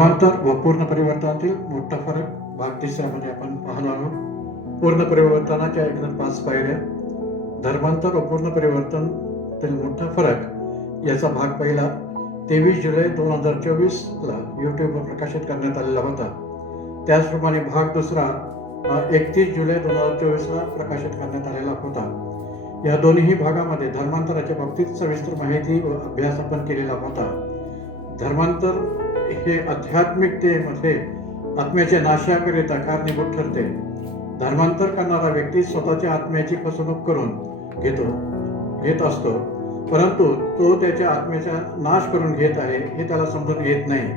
धर्मांतर व पूर्ण परिवर्तनातील मोठा फरक भाग तिसऱ्यामध्ये आपण पाहणार आहोत. पूर्ण परिवर्तनाच्या एकूण 5 पायऱ्या. धर्मांतर व पूर्ण परिवर्तनातील मोठा फरक याचा भाग पहिला 23 जुलै 2024 ला यूट्यूबवर प्रकाशित करण्यात आलेला होता. त्याचप्रमाणे भाग दुसरा 31 जुलै 2024 ला प्रकाशित करण्यात आलेला होता. या दोन्ही भागामध्ये धर्मांतराच्या बाबतीत सविस्तर माहिती व अभ्यास आपण केलेला होता. धर्मांतर हे आध्यात्मिकतेमध्ये आत्म्याच्या नाशाकरिता कारणीभूत ठरते. धर्मांतर करणारा व्यक्ती स्वतःच्या आत्म्याची फसवणूक करून घेत असतो, परंतु तो त्याच्या आत्म्याचा नाश करून घेत आहे हे त्याला समजून येत नाही.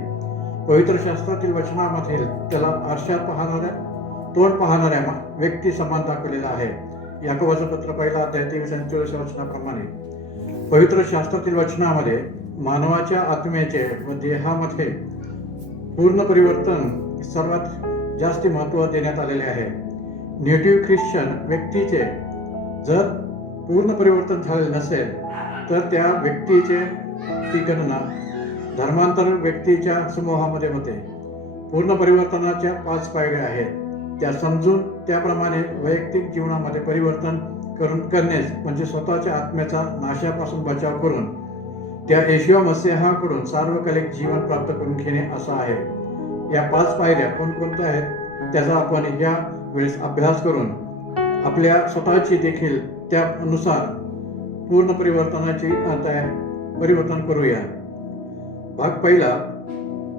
पवित्र शास्त्रातील वचनामधील त्याला आरशात तोंड पाहणाऱ्या व्यक्ती समान दाखवलेला आहे. याकोबाचं पत्र पहिला अध्याय 23 आणि 24 वचनाप्रमाणे पवित्र शास्त्रातील वचनामध्ये मानवाच्या आत्म्याचे व देहामध्ये पूर्ण परिवर्तन सर्वात जास्त महत्त्व देण्यात आलेले आहे. नेटिव्ह ख्रिश्चन व्यक्तीचे जर पूर्ण परिवर्तन झाले नसेल तर त्या व्यक्तीचे ती गणना धर्मांतर व्यक्तीच्या समूहामध्ये होते. पूर्ण परिवर्तनाच्या 5 पायऱ्या आहेत. त्या समजून त्याप्रमाणे वैयक्तिक जीवनामध्ये परिवर्तन करणे म्हणजे स्वतःच्या आत्म्याचा नाशापासून बचाव करून त्या येशू मसीहाकडून सार्वकालिक जीवन प्राप्त करून घेणे असं आहे. या 5 पायऱ्या कोणकोणत्या आहेत त्याचा आपण या वेळेस अभ्यास करून आपल्या स्वतःची देखील त्यानुसार पूर्ण परिवर्तन करूया. भाग पहिला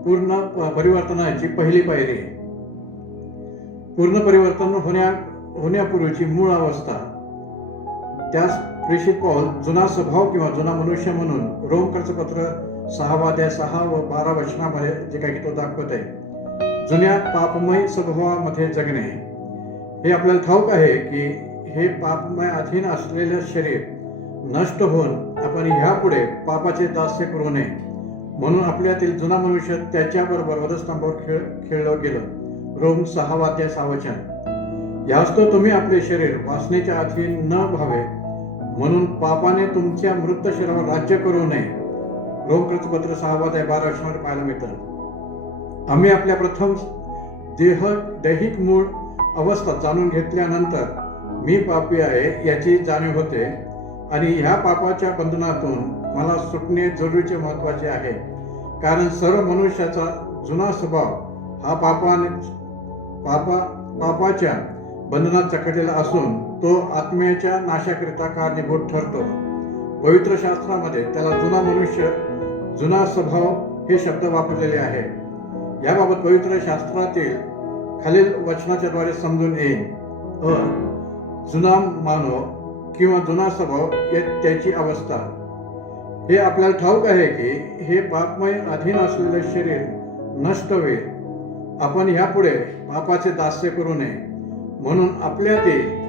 पूर्ण परिवर्तनाची पहिली पायरी. पूर्ण परिवर्तन होण्यापूर्वीची मूळ अवस्था. त्यास प्रेषित पौल जुना स्वभाव किंवा जुना मनुष्य म्हणून रोमकरचं पत्र 6 अध्याय 6 व 12 वचनामध्ये जे काही तो दाखवत आहे. जुन्या पापमय स्वभावामध्ये जगणे. हे आपल्याला ठाऊक आहे की हे पापमय अधीन असलेले शरीर नष्ट होऊन आपण ह्यापुढे पापाचे दास्य करू नये म्हणून आपल्यातील जुना मनुष्य त्याच्याबरोबर वधस्तंभावर खेळलं गेलं. रोम 6 अध्याय 6 वचन. यास्तव तुम्ही आपले शरीर वासनेच्या अधीन न व्हावे म्हणून पापाने तुमच्या मृत शरीरावर राज्य करू नये. रोमकरचं पत्र 6 अध्याय 12 वचनामध्ये पाहायला मिळतं. आम्ही आपल्या प्रथम दैहिक मूळ अवस्था जाणून घेतल्यानंतर मी पापी आहे याची जाणीव होते आणि ह्या पापाच्या बंधनातून मला सुटणे जरुरीचे महत्त्वाचे आहे. कारण सर्व मनुष्याचा जुना स्वभाव हा पापाच्या बंधनात जखडलेला असून तो आत्म्याच्या नाशाकरिता कारणीभूत ठरतो. पवित्र शास्त्रामध्ये त्याला जुना मनुष्य जुना स्वभाव हे शब्द वापरलेले आहे. याबाबत पवित्र शास्त्रातील खालील वचनाच्या द्वारे समजून येईल. जुना मानव किंवा जुना स्वभाव त्याची अवस्था. हे आपल्याला ठाऊक आहे की हे पापमय अधीन असलेले शरीर नष्ट होईल. आपण ह्यापुढे पापाचे दास्य करू नये म्हणून आपल्या ते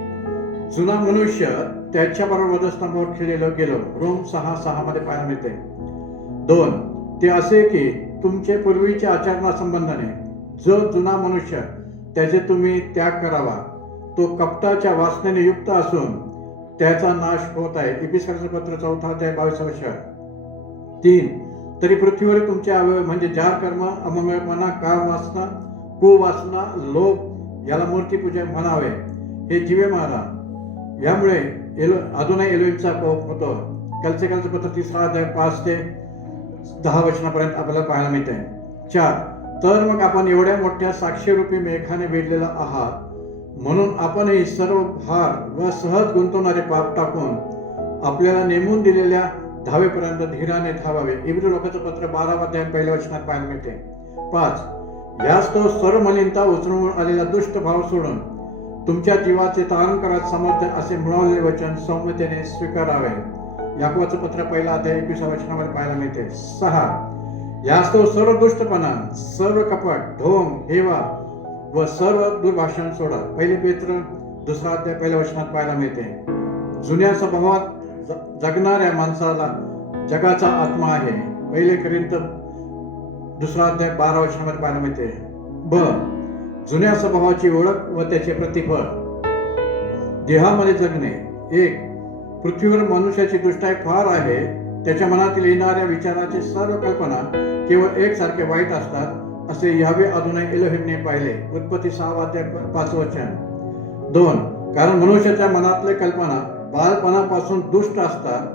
जुना मनुष्य त्याच्याबरोबर वधस्तंभावर खेळलं गेलं. रोम 6:6 मध्ये पाहायला मिळते. 2 ते असे की तुमचे पूर्वीच्या आचरणासंबंधाने जो जुना मनुष्य त्याचे तुम्ही त्याग करावा तो कपटाच्या वासनेने युक्त असून त्याचा नाश होत आहे. इफिसकरचं पत्र 4 अध्याय 22 वचन. 3 तरी पृथ्वीवर तुमचे अवयव म्हणजे जार कर्म, अमंगळपणा, काम वासना, कुवासना, लोभ याला मूर्तीपूजा म्हणावे हे जीवे मारा. यामुळे अजूनही एलोहिमचा कोप होतो. कलसेकरचं पत्र 3 अध्याय 5 ते 10 वचनापर्यंत आपल्याला पाहायला मिळते. 4 तर मग आपण एवढ्या मोठ्या साक्षीरूपी मेघाने वेढलेला आहात म्हणून आपणही सर्व भार व सहज गुंतवणारे पाप टाकून आपल्याला नेमून दिलेल्या धावेपर्यंत धीराने धावावे. इब्री लोकांचं पत्र 12 अध्याय 1 वचनात पाहायला मिळते. 5 यास्तव सर्व मलिनता उचलून आलेला दुष्ट भाव सोडून तुमच्या जीवाचे तारण करत समर्थ असे मिळवलेले वचन सौम्यतेने स्वीकारावे. याकोबाचं पत्र 1 अध्याय 21 वचनामध्ये पाहायला मिळते. 6 यास्तव सर्व दुष्टपणा, सर्व कपट, ढोंग, हेवा व सर्व दुर्भाषण सोडा. 1 पेत्र 2 अध्याय 1 वचनात पाहायला मिळते. जुन्या स्वभावात जगणाऱ्या माणसाला जगाचा आत्मा आहे. 1 कोरिंथ 2 अध्याय 12 वचनामध्ये पाहायला मिळते. जुन्या स्वभावाची ओळख व त्याचे प्रतिफळ. देहामध्ये जगणे. 1 पृथ्वीवर मनुष्याची दृष्टाई फार आहे. त्याच्या मनातील येणाऱ्या विचाराची सर्व कल्पना केवळ एकसारखे वाईट असतात असे यावे अदोनाय एलोहिमने पाहिले. उत्पत्ती 6 अध्याय 5 वचन. 2. कारण मनुष्याच्या मनातले कल्पना बालपणापासून दुष्ट असतात,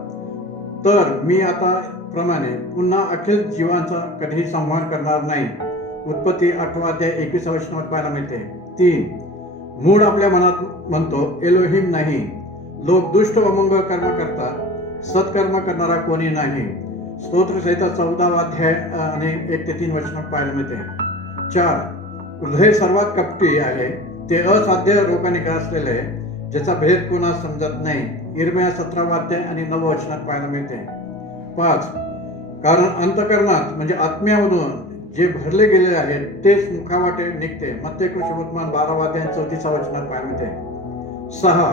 तर मी आता प्रमाणे पुन्हा अखिल जीवांचा कधीही संहार करणार नाही. उत्पत्ती 8 अध्याय 21 वचनात पाहायला मिळते. 3. मूळ आपल्या मनात म्हणतो एलोहिम नाही. लोक दुष्ट व मंगळ कर्म करतात, सत्कर्म करणारा कोणी नाही. स्तोत्रसंहिता 14 अध्याय आणि 1 ते 3 वचनात पाहायला मिळते. 4. हृदय सर्वात कपटी आहे, ते असाध्य रोगाने ग्रासलेले आहे, ज्याचा भेद कोणास समजत नाही. इर्मिया 17 अध्याय आणि 9 वचनात पाहायला मिळते. 5. कारण अंतःकरणात म्हणजे आत्म्यामधून जे भरले गेलेले आहे तेच मुखावाटे निघते. मत्ते कृष्णवर्तमान 12 अध्याय 34 वचनात पाहायला मिळते. 6.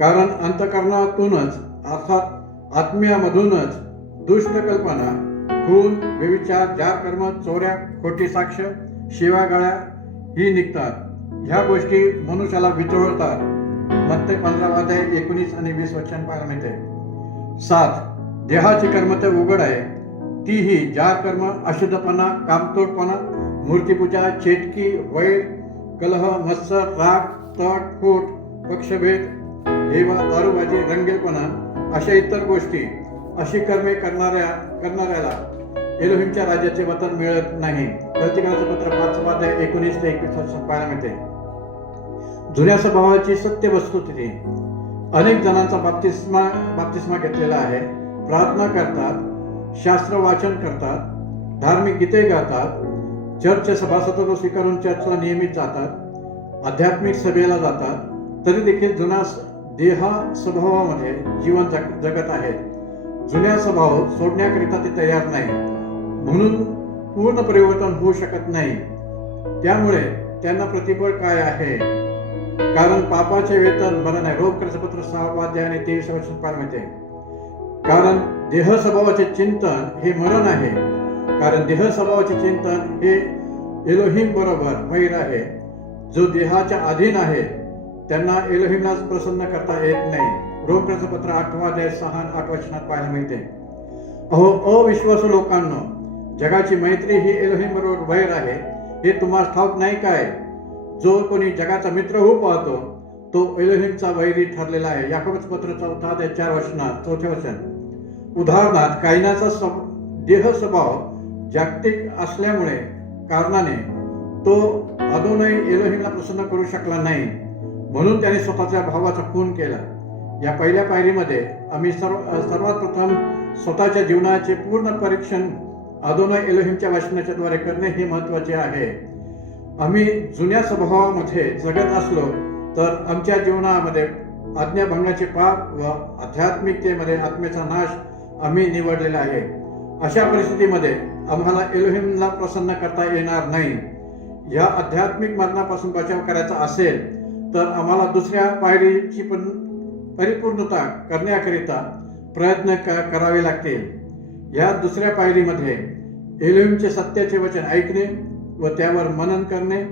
कारण अंतःकरणातूनच अर्थात आत्म्यामधूनच दुष्ट कल्पना, खून, व्यभिचार, जार कर्म, चोऱ्या, खोटी साक्ष, शिव्यागाळ्या ही निघतात. ह्या गोष्टी मनुष्याला वितळतात. मत्ते 15 अध्याय 19 आणि 20 वचन पाहायला मिळते. 7. देहाची कर्म ते उघड आहे, तीही जार कर्म, अशुद्धपणा, कामतोडपणा, मूर्तीपूजा, चेटकी, वैर, कलह, मत्सर, राग, तट, खोट, पक्षभेद, हेवा, दारूबाजी, रंगेलपणा, अशा इतर गोष्टी. अशी कर्मे करणाऱ्याला एलोहिमच्या राज्याचे वतन मिळत नाही. प्रतिकाराचं पत्र 5 अध्याय 19 ते 21 वचन पाहायला मिळते. जुन्या स्वभावाची सत्य वस्तुस्थिती. अनेक जणांचा बाप्तिस्मा घेतलेला आहे, प्रार्थना करतात, शास्त्र वाचन करतात, धार्मिक गीते गातात, चर्च सभासदत्व स्वीकारून चर्चला नियमित जातात, आध्यात्मिक सभेला जातात, तरी देखील जुना देहा स्वभावामध्ये जीवन जगत आहेत. जुन्या स्वभाव सोडण्याकरिता ते तयार नाही, म्हणून पूर्ण परिवर्तन होऊ शकत नाही. त्यामुळे त्यांना प्रतिफळ काय आहे? कारण पापाचे वेतन मरण आहे. रोमकरांचं पत्र 6 अध्याय आणि 23 वचन पाहायला मिळते. कारण देह स्वभावाचे चिंतन हे मरण आहे. कारण देह स्वभावाचे चिंतन हे एलोहिम बरोबर वैर आहे. जो देहाच्या अधीन आहे त्यांना एलोहिमला प्रसन्न करता येत नाही. रोमकरांचं पत्र 8 अध्याय 6 आणि 8 वचनात पाहायला मिळते. अविश्वासू लोकांनो, जगाची मैत्री ही एलोहिम बरोबर वैर आहे, हे तुम्हाला ठाऊक नाही काय? जो कोणी जगाचा मित्र होऊ पाहतो तो एलोहिमचा वैरी ठरलेला आहे. याकोबाचं पत्र 4 अध्याय 4 वचन. उदाहरणार्थ कायनाचा देह स्वभाव जागतिक असल्यामुळे कारणाने तो अदोनाय एलोहिमला प्रसन्न करू शकला नाही, म्हणून त्याने स्वतःच्या भावाचा खून केला. या पहिल्या पायरीमध्ये आम्ही सर्वात प्रथम स्वतःच्या जीवनाचे पूर्ण परीक्षण अदोनाय एलोहिमच्या वचनाच्या द्वारे करणे हे महत्त्वाचे आहे. आम्ही जुन्या स्वभावामध्ये जगत असलो तर आमच्या जीवनामध्ये आज्ञाभंगाचे पाप व आध्यात्मिकतेमध्ये आत्म्याचा नाश आम्ही निवडलेला आहे. अशा परिस्थितीमध्ये आम्हाला एलोहिमला प्रसन्न करता येणार नाही. या आध्यात्मिक मरणापासून बचाव करायचा असेल तर आम्हाला दुसऱ्या पायरीची पण परिपूर्णता करण्याकरिता प्रयत्न करावे लागतील. या दुसऱ्या पायरीमध्ये एलोहिमचे सत्याचे वचन ऐकणे व त्यावर मनन करणे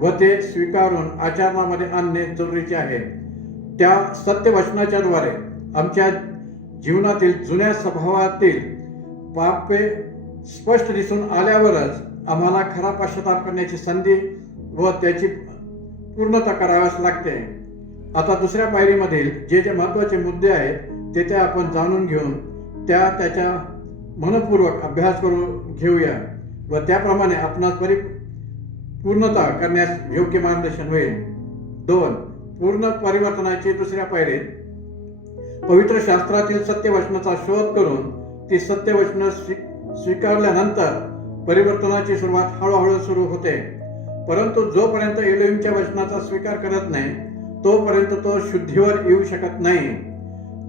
व ते स्वीकारून आचरणामध्ये आणणे जरुरीचे आहे. त्या सत्य वचनाच्या द्वारे आमच्या जीवनातील जुन्या स्वभावातील पापे स्पष्ट दिसून आल्यावरच आम्हाला खरा पश्चाताप करण्याची संधी व त्याची पूर्णता कराव्यास लागते. आता दुसऱ्या पायरीमधील जे महत्त्वाचे मुद्दे आहेत ते आपण जाणून घेऊन त्याच्या मनपूर्वक अभ्यास करून घेऊया व त्याप्रमाणे आपणास पूर्णता करण्यास योग्य मार्गदर्शन होईल. 2. पूर्ण परिवर्तनाची दुसऱ्या पायरीत पवित्र शास्त्रातील सत्यवचनाचा शोध करून ती सत्यवचन स्वीकारल्यानंतर परिवर्तनाची सुरुवात हळूहळू सुरू होते. परंतु जोपर्यंत एलोहिमच्या वचनाचा स्वीकार करत नाही तोपर्यंत तो शुद्धीवर येऊ शकत नाही.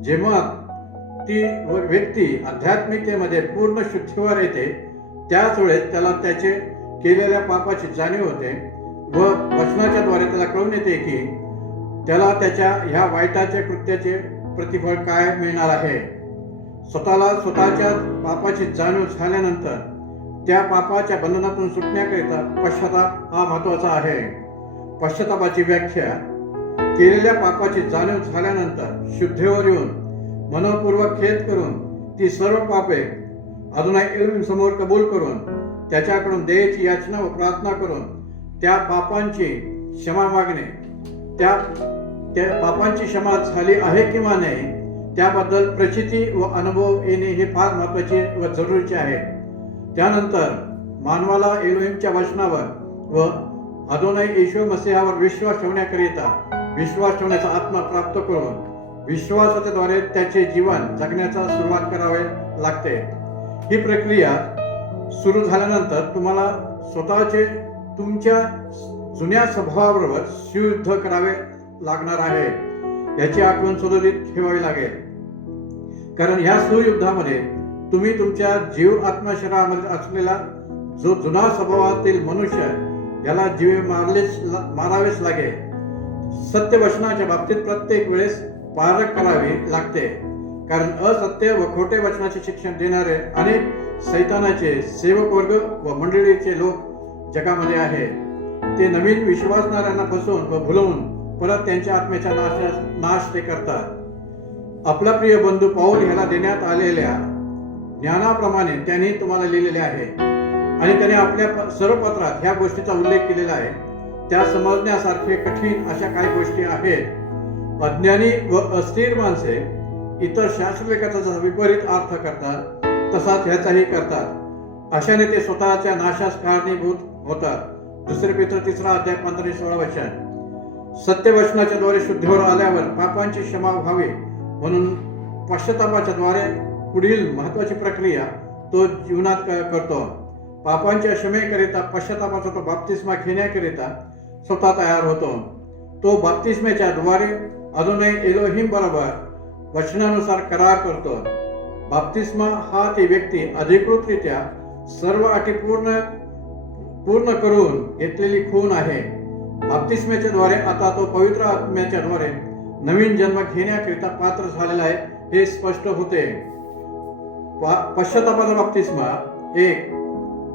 जेव्हा ती व्यक्ती आध्यात्मिकतेमध्ये पूर्ण शुद्धीवर येते त्याच वेळेस त्याला त्याचे केलेल्या पापाची जाणीव होते व वचनाच्या द्वारे त्याला कळून येते की त्याला त्याच्या ह्या वाईटाच्या कृत्याचे प्रतिफळ काय मिळणार आहे. स्वतःच्या पापाची जाणीव झाल्यानंतर त्या पापाच्या बंधनातून सुटण्याकरिता पश्चाताप हा महत्त्वाचा आहे. पश्चातापाची व्याख्या केलेल्या पापाची जाणीव झाल्यानंतर शुद्धीवर येऊन मनपूर्वक खेद करून ती सर्व पापे अदोनाय एलोहिम समोर कबूल करून त्याच्याकडून दयेची याचना व प्रार्थना करून त्या पापांची क्षमा मागणे, त्या पापांची क्षमा झाली आहे किंवा नाही त्याबद्दल प्रचिती व अनुभव येणे हे फार महत्त्वाचे व जरुरीचे आहे. त्यानंतर मानवाला एलोहिमच्या वचनावर व अदोनाई येशू मसीहावर विश्वास ठेवण्याचा आत्मा प्राप्त करून विश्वासाच्याद्वारे त्याचे जीवन जगण्याचा सुरुवात करावे लागते. ही प्रक्रिया सुरू झाल्यानंतर तुम्हाला तुमच्या जुन्या स्वभावाबरोबर शिवयुद्ध करावे लागणार आहे. याची आठवण सुरळीत ठेवावी लागेल, कारण ह्या सुयुद्धामध्ये तुम्ही तुमच्या जीव आत्मा शरीरामध्ये असलेला जो जुना स्वभावातील मनुष्य याला जीवे मारावेच लागेल. सत्य वचनाच्या बाबतीत प्रत्येक वेळेस पारख करावी लागते, कारण असत्य व खोटे वचनाचे शिक्षण देणारे अनेक सैतानाचे सेवक वर्ग व मंडळीचे लोक जगामध्ये आहे. ते नवीन विश्वासणाऱ्यांना फसवून व भुलवून परत त्यांच्या आत्म्याचा नाश ते करतात. आपला प्रिय बंधू पाऊल ह्याला देण्यात आलेल्या ज्ञानाप्रमाणे त्यांनी तुम्हाला लिहिलेले आहे आणि त्याने आपल्या सर्व पत्रात ह्या गोष्टीचा उल्लेख केलेला आहे. त्या समजण्यासारखे कठीण अशा काही गोष्टी आहेत. अज्ञानी व अस्थिर माणसे इतर शास्त्रलेखाचा विपरीत अर्थ करतात, तसाच ह्याचाही करतात. अशाने ते स्वतःच्या नाशास कारणीभूत होतात. 2 पेत्र 3 अध्याय 15-16 वचन. सत्यवचनाच्या द्वारे शुद्धीवर आल्यावर पापांची क्षमा व्हावी म्हणून पश्चातापाच्या द्वारे पुढील महत्वाची प्रक्रिया तो जीवनात करतो. पापांच्या क्षमेकरिता पश्चातापाचा तो बाप्तिस्मा घेण्याकरिता स्वतः तयार होतो. तो बाप्तिस्मेच्या द्वारे अदोनाई एलोहिम बरोबर वचनानुसार करार करतो. बाप्तिस्मा हा ती व्यक्ती अधिकृतरित्या सर्व अटी पूर्ण करून घेतलेली खून आहे. बाप्तिस्मेच्या द्वारे आता तो पवित्र आत्म्याच्या द्वारे नवीन जन्म घेण्याकरिता पात्र झालेला आहे हे स्पष्ट होते. पश्चातापाचा बाप्तिस्मा. 1.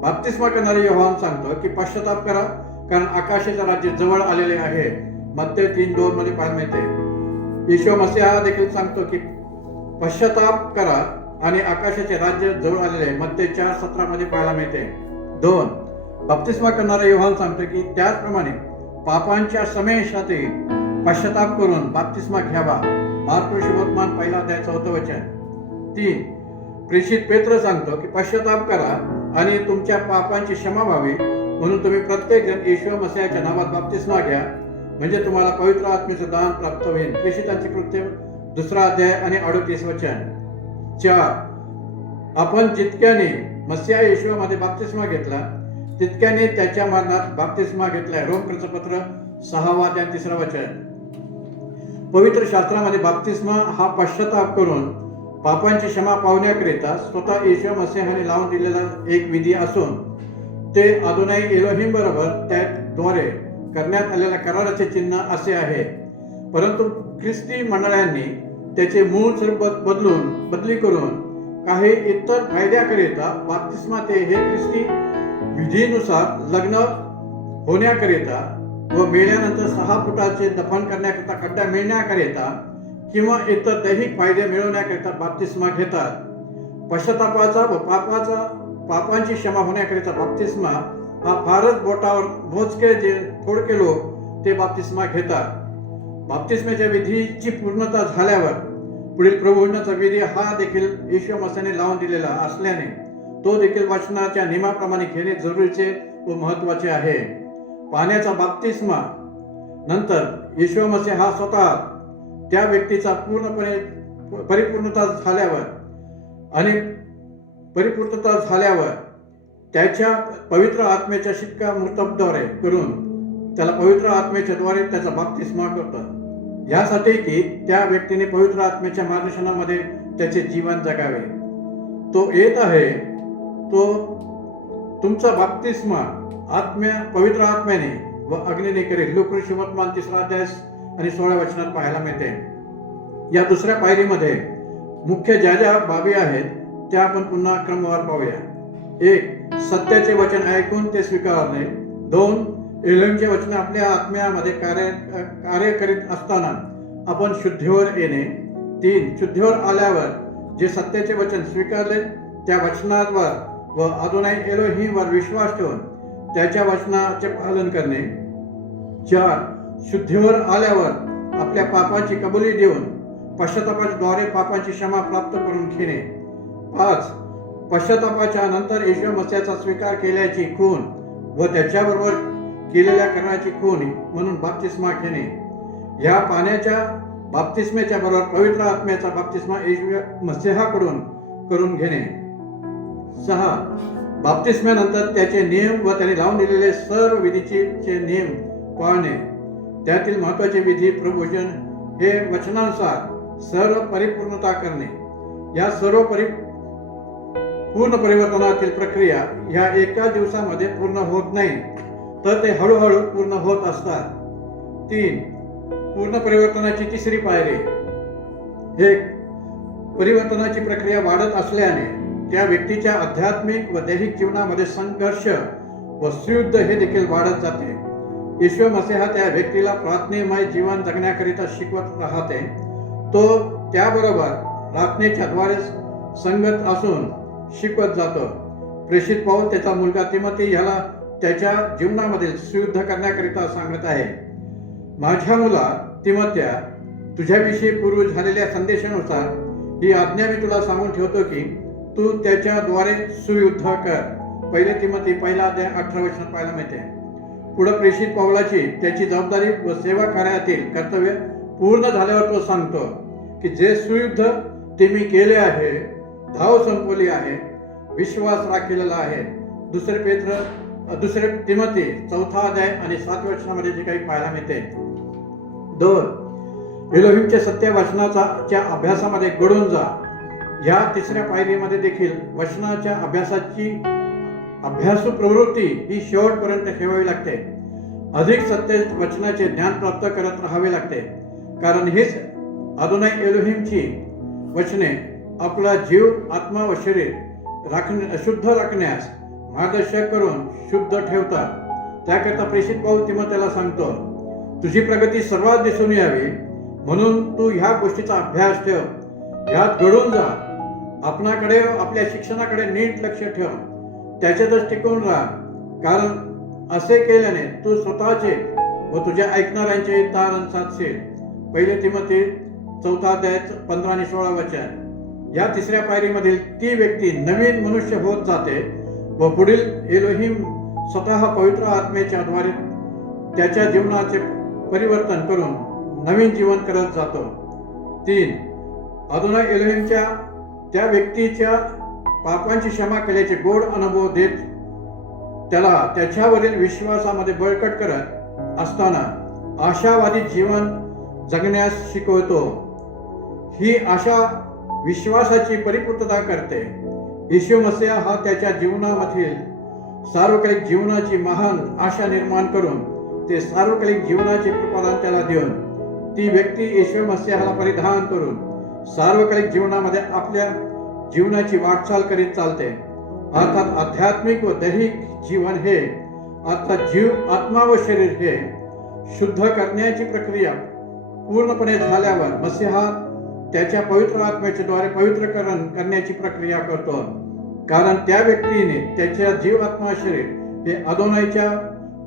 बाप्तिस्मा करणारे योहान सांगतो की पश्चाताप करा, कारण आकाशाचे राज्य जवळ आलेले आहे. मत्ते 3:2 मध्ये पाहायला मिळते. येशू मसीहा देखील सांगतो की पश्चाताप करा आणि आकाशाचे राज्य जवळ आलेले आहे. मत्ते 4:17 मध्ये पाहायला मिळते. 2. बाप्तिस्मा करणारा योहान सांगतो की त्याचप्रमाणे पापांच्या क्षमेसाठी पश्चाताप करून बाप्तिस्मा घ्यावा. मार्क शुभवर्तमान 1 अध्याय 4 वचन. 3. प्रेषित पेत्र सांगतो की पश्चाताप करा आणि तुमच्या पापांची क्षमा व्हावी म्हणून तुम्ही प्रत्येक जण येशू मसीहाच्या नावात बाप्तिस्मा घ्या, म्हणजे तुम्हाला पवित्र आत्म्याचे दान प्राप्त होईल. प्रेषितांचे कृत्य 2 अध्याय आणि 38 वचन. 4. आपण जितक्याने मसीहा येशूमध्ये बाप्तिस्मा घेतला तितक्याने त्याच्या मरणात बाप्तिस्मा घेतलाय. रोमकरांचं पत्र 6 अध्याय 3 वचन. पवित्र शास्त्रामध्ये बाप्तिस्मा हा पश्चाताप करून पापांची क्षमा पावण्याकरिता स्वतः येशू मसीहाने लावून दिलेला एक विधी असून ते अदोनाई एलोहिम बरोबर त्याद्वारे करण्यात आलेल्या कराराचे चिन्ह असे आहे. परंतु ख्रिस्ती मंडळांनी त्याचे मूळ स्वरूप बदली करून काही इतर फायद्याकरिता बाप्तिस्मा ते हे ख्रिस्ती विधीनुसार लग्न होण्याकरिता व मेल्यानंतर 6 फुटाचे दफन करण्याकरिता खड्डा मिळण्याकरिता किंवा इतर दैहिक फायदे मिळवण्याकरिता बाप्तिस्मा घेतात. पश्चातापाचा व पापांची क्षमा होण्याकरिता बाप्तिस्मा हा फारच बोटावर मोजके जे थोडके लोक ते बाप्तिस्मा घेतात. बाप्तिस्मेच्या विधीची पूर्णता झाल्यावर पुढील प्रभूंचा विधी हा देखील येशू मसीहाने लावून दिलेला असल्याने तो देखील वचनाच्या नियमाप्रमाणे घेणे जरुरीचे व महत्वाचे आहे. पाण्याचा बाप्तिस्मा नंतर येशू मसीह हा स्वतः त्या व्यक्तीचा पूर्णपणे परिपूर्णता झाल्यावर त्याच्या पवित्र आत्म्याच्या शिक्कामोर्तबद्वारे करून त्याला पवित्र आत्म्याच्या द्वारे त्याचा बाप्तिस्मा करतात, यासाठी की त्या व्यक्तीने पवित्र आत्म्याच्या मार्गदर्शनामध्ये त्याचे जीवन जगावे. तो येत आहे, तो तुमचा बाप्तिस्मा पवित्र आत्म्याने व अग्नीने करेल. लोकऋषी शुभवर्तमान 3 अध्याय आणि 16 वचनात पाहायला मिळते. या दुसऱ्या पायरीमध्ये मुख्य ज्या बाबी आहेत त्या आपण पुन्हा क्रमवार पाहूया. 1. सत्याचे वचन ऐकून ते स्वीकारणे. 2. एलोहिमचे वचन आपल्या आत्म्यामध्ये कार्य करीत असताना आपण शुद्धीवर येणे. 3. शुद्धीवर आल्यावर जे सत्याचे वचन स्वीकारले त्या वचनावर व अदोनाई एलोहिमवर विश्वास ठेवून त्याच्या वचनाचे पालन करणे. 4. शुद्धीवर आल्यावर आपल्या पापाची कबुली देऊन पश्चातापाच्या द्वारे पापाची क्षमा प्राप्त करून घेणे. 5. पश्चातापाच्या नंतर येशू मसीहाचा स्वीकार केल्याची खूण व त्याच्याबरोबर केलेल्या कर्माची खूण म्हणून बाप्तिस्मा घेणे. या पाण्याच्या बाप्तिस्मेच्या बरोबर पवित्र आत्म्याचा बाप्तिस्मा येशू मसीहाकडून करून घेणे. 6. बाप्तिस्म्यानंतर त्याचे नियम व त्याने लावून दिलेले सर्व विधीचे नियम पाळणे. त्यातील महत्वाचे विधी प्रभोजन हे वचनानुसार सर्व परिपूर्णता करणे. या सर्व पूर्ण परिवर्तनातील प्रक्रिया ह्या एका दिवसामध्ये पूर्ण होत नाही, तर ते हळूहळू पूर्ण होत असतात. 3. पूर्ण परिवर्तनाची तिसरी पायरी. 1. परिवर्तनाची प्रक्रिया वाढत असल्याने त्या व्यक्तीच्या आध्यात्मिक व दैहिक जीवनामध्ये संघर्ष व सुयुद्ध हे देखील वाढत जाते. येशू मसीहा त्या व्यक्तीला प्रार्थनेमय जीवन जगण्याकरिता शिकवत राहते. तो त्याबरोबर प्रार्थनेच्या द्वारे संगत असून शिकवत जातो. प्रेषित पौल त्याचा मुलगा तिमोथी ह्याला त्याच्या जीवनामधील सुयुद्ध करण्याकरिता सांगत आहे. माझ्या मुला तिमोथ्या, तुझ्याविषयी पूर्वी झालेल्या संदेशानुसार ही आज्ञा मी तुला सांगून ठेवतो की तू त्याच्याद्वारे सुयुद्ध कर. 1 तिमोथी 1:18 पाहायला मिळते. पुढे प्रेषित पौलाची त्याची जबाबदारी व सेवा कार्यातील कर्तव्य पूर्ण झाल्यावर तो सांगतो की जे सुयुद्ध ते मी केले आहे, धाव संपवली आहे, विश्वास राखलेला आहे. 2 तिमोथी 4 आणि 7 जे काही पाहायला मिळते. 2. एलोहिमच्या सत्य वचनाच्या अभ्यासामध्ये गढून जा. या तिसऱ्या पायरीमध्ये देखील वचनाच्या अभ्यासाची अभ्यासू प्रवृत्ती ही शेवटपर्यंत ठेवावी लागते. अधिक सत्य वचनाचे ज्ञान प्राप्त करत राहावे लागते, कारण हीच अदोनाई एलोहिमची वचने आपला जीव, आत्मा व शरीर शुद्ध राखण्यास मार्गदर्शक करून शुद्ध ठेवतात. त्याकरता प्रेषित पौल तिमोथेला सांगतो, तुझी प्रगती सर्वात दिसून यावी म्हणून तू ह्या गोष्टीचा अभ्यास ठेव, ह्यात घडून जा. आपणाकडे, आपल्या शिक्षणाकडे नीट लक्ष ठेव, त्याच्यातच टिकून राहा, कारण असे केल्याने तू स्वतःचे व तुझ्या ऐकणाऱ्यांचे तारण साधशील. 1 तिमोथी 4:15 आणि 16. या तिसऱ्या पायरीमधील ती व्यक्ती नवीन मनुष्य होत जाते व पुढील एलोहिम स्वतः पवित्र आत्म्याच्या द्वारे त्याच्या जीवनाचे परिवर्तन करून नवीन जीवन करत जातो. 3. अदोनाई एलोहिमच्या त्या व्यक्तीच्या पापांची क्षमा केल्याचे गोड अनुभव देत त्याला त्याच्यावरील विश्वासामध्ये बळकट करत असताना आशावादी जीवन जगण्यास शिकवतो. ही आशा विश्वासाची परिपूर्तता करते. येशू मसीहा हा त्याच्या जीवनामधील सार्वकालिक जीवनाची महान आशा निर्माण करून ते सार्वकालिक जीवनाचे कृपादान त्याला देऊन ती व्यक्ती येशू मसीहाला परिधान करून सार्वकालिक जीवनामध्ये आपल्या जीवनाची वाटचाल करीत चालते. अर्थात आध्यात्मिक व दैहिक जीवन हे अर्थात जीव, आत्मा व शरीर हे शुद्ध करण्याची प्रक्रिया पूर्णपणे झाल्यावर मसीहा त्याच्या पवित्र आत्म्याच्या द्वारे पवित्रकरण करण्याची प्रक्रिया करतो. कारण त्या व्यक्तीने त्याच्या जीव, आत्मा, शरीर हे अदोनाईच्या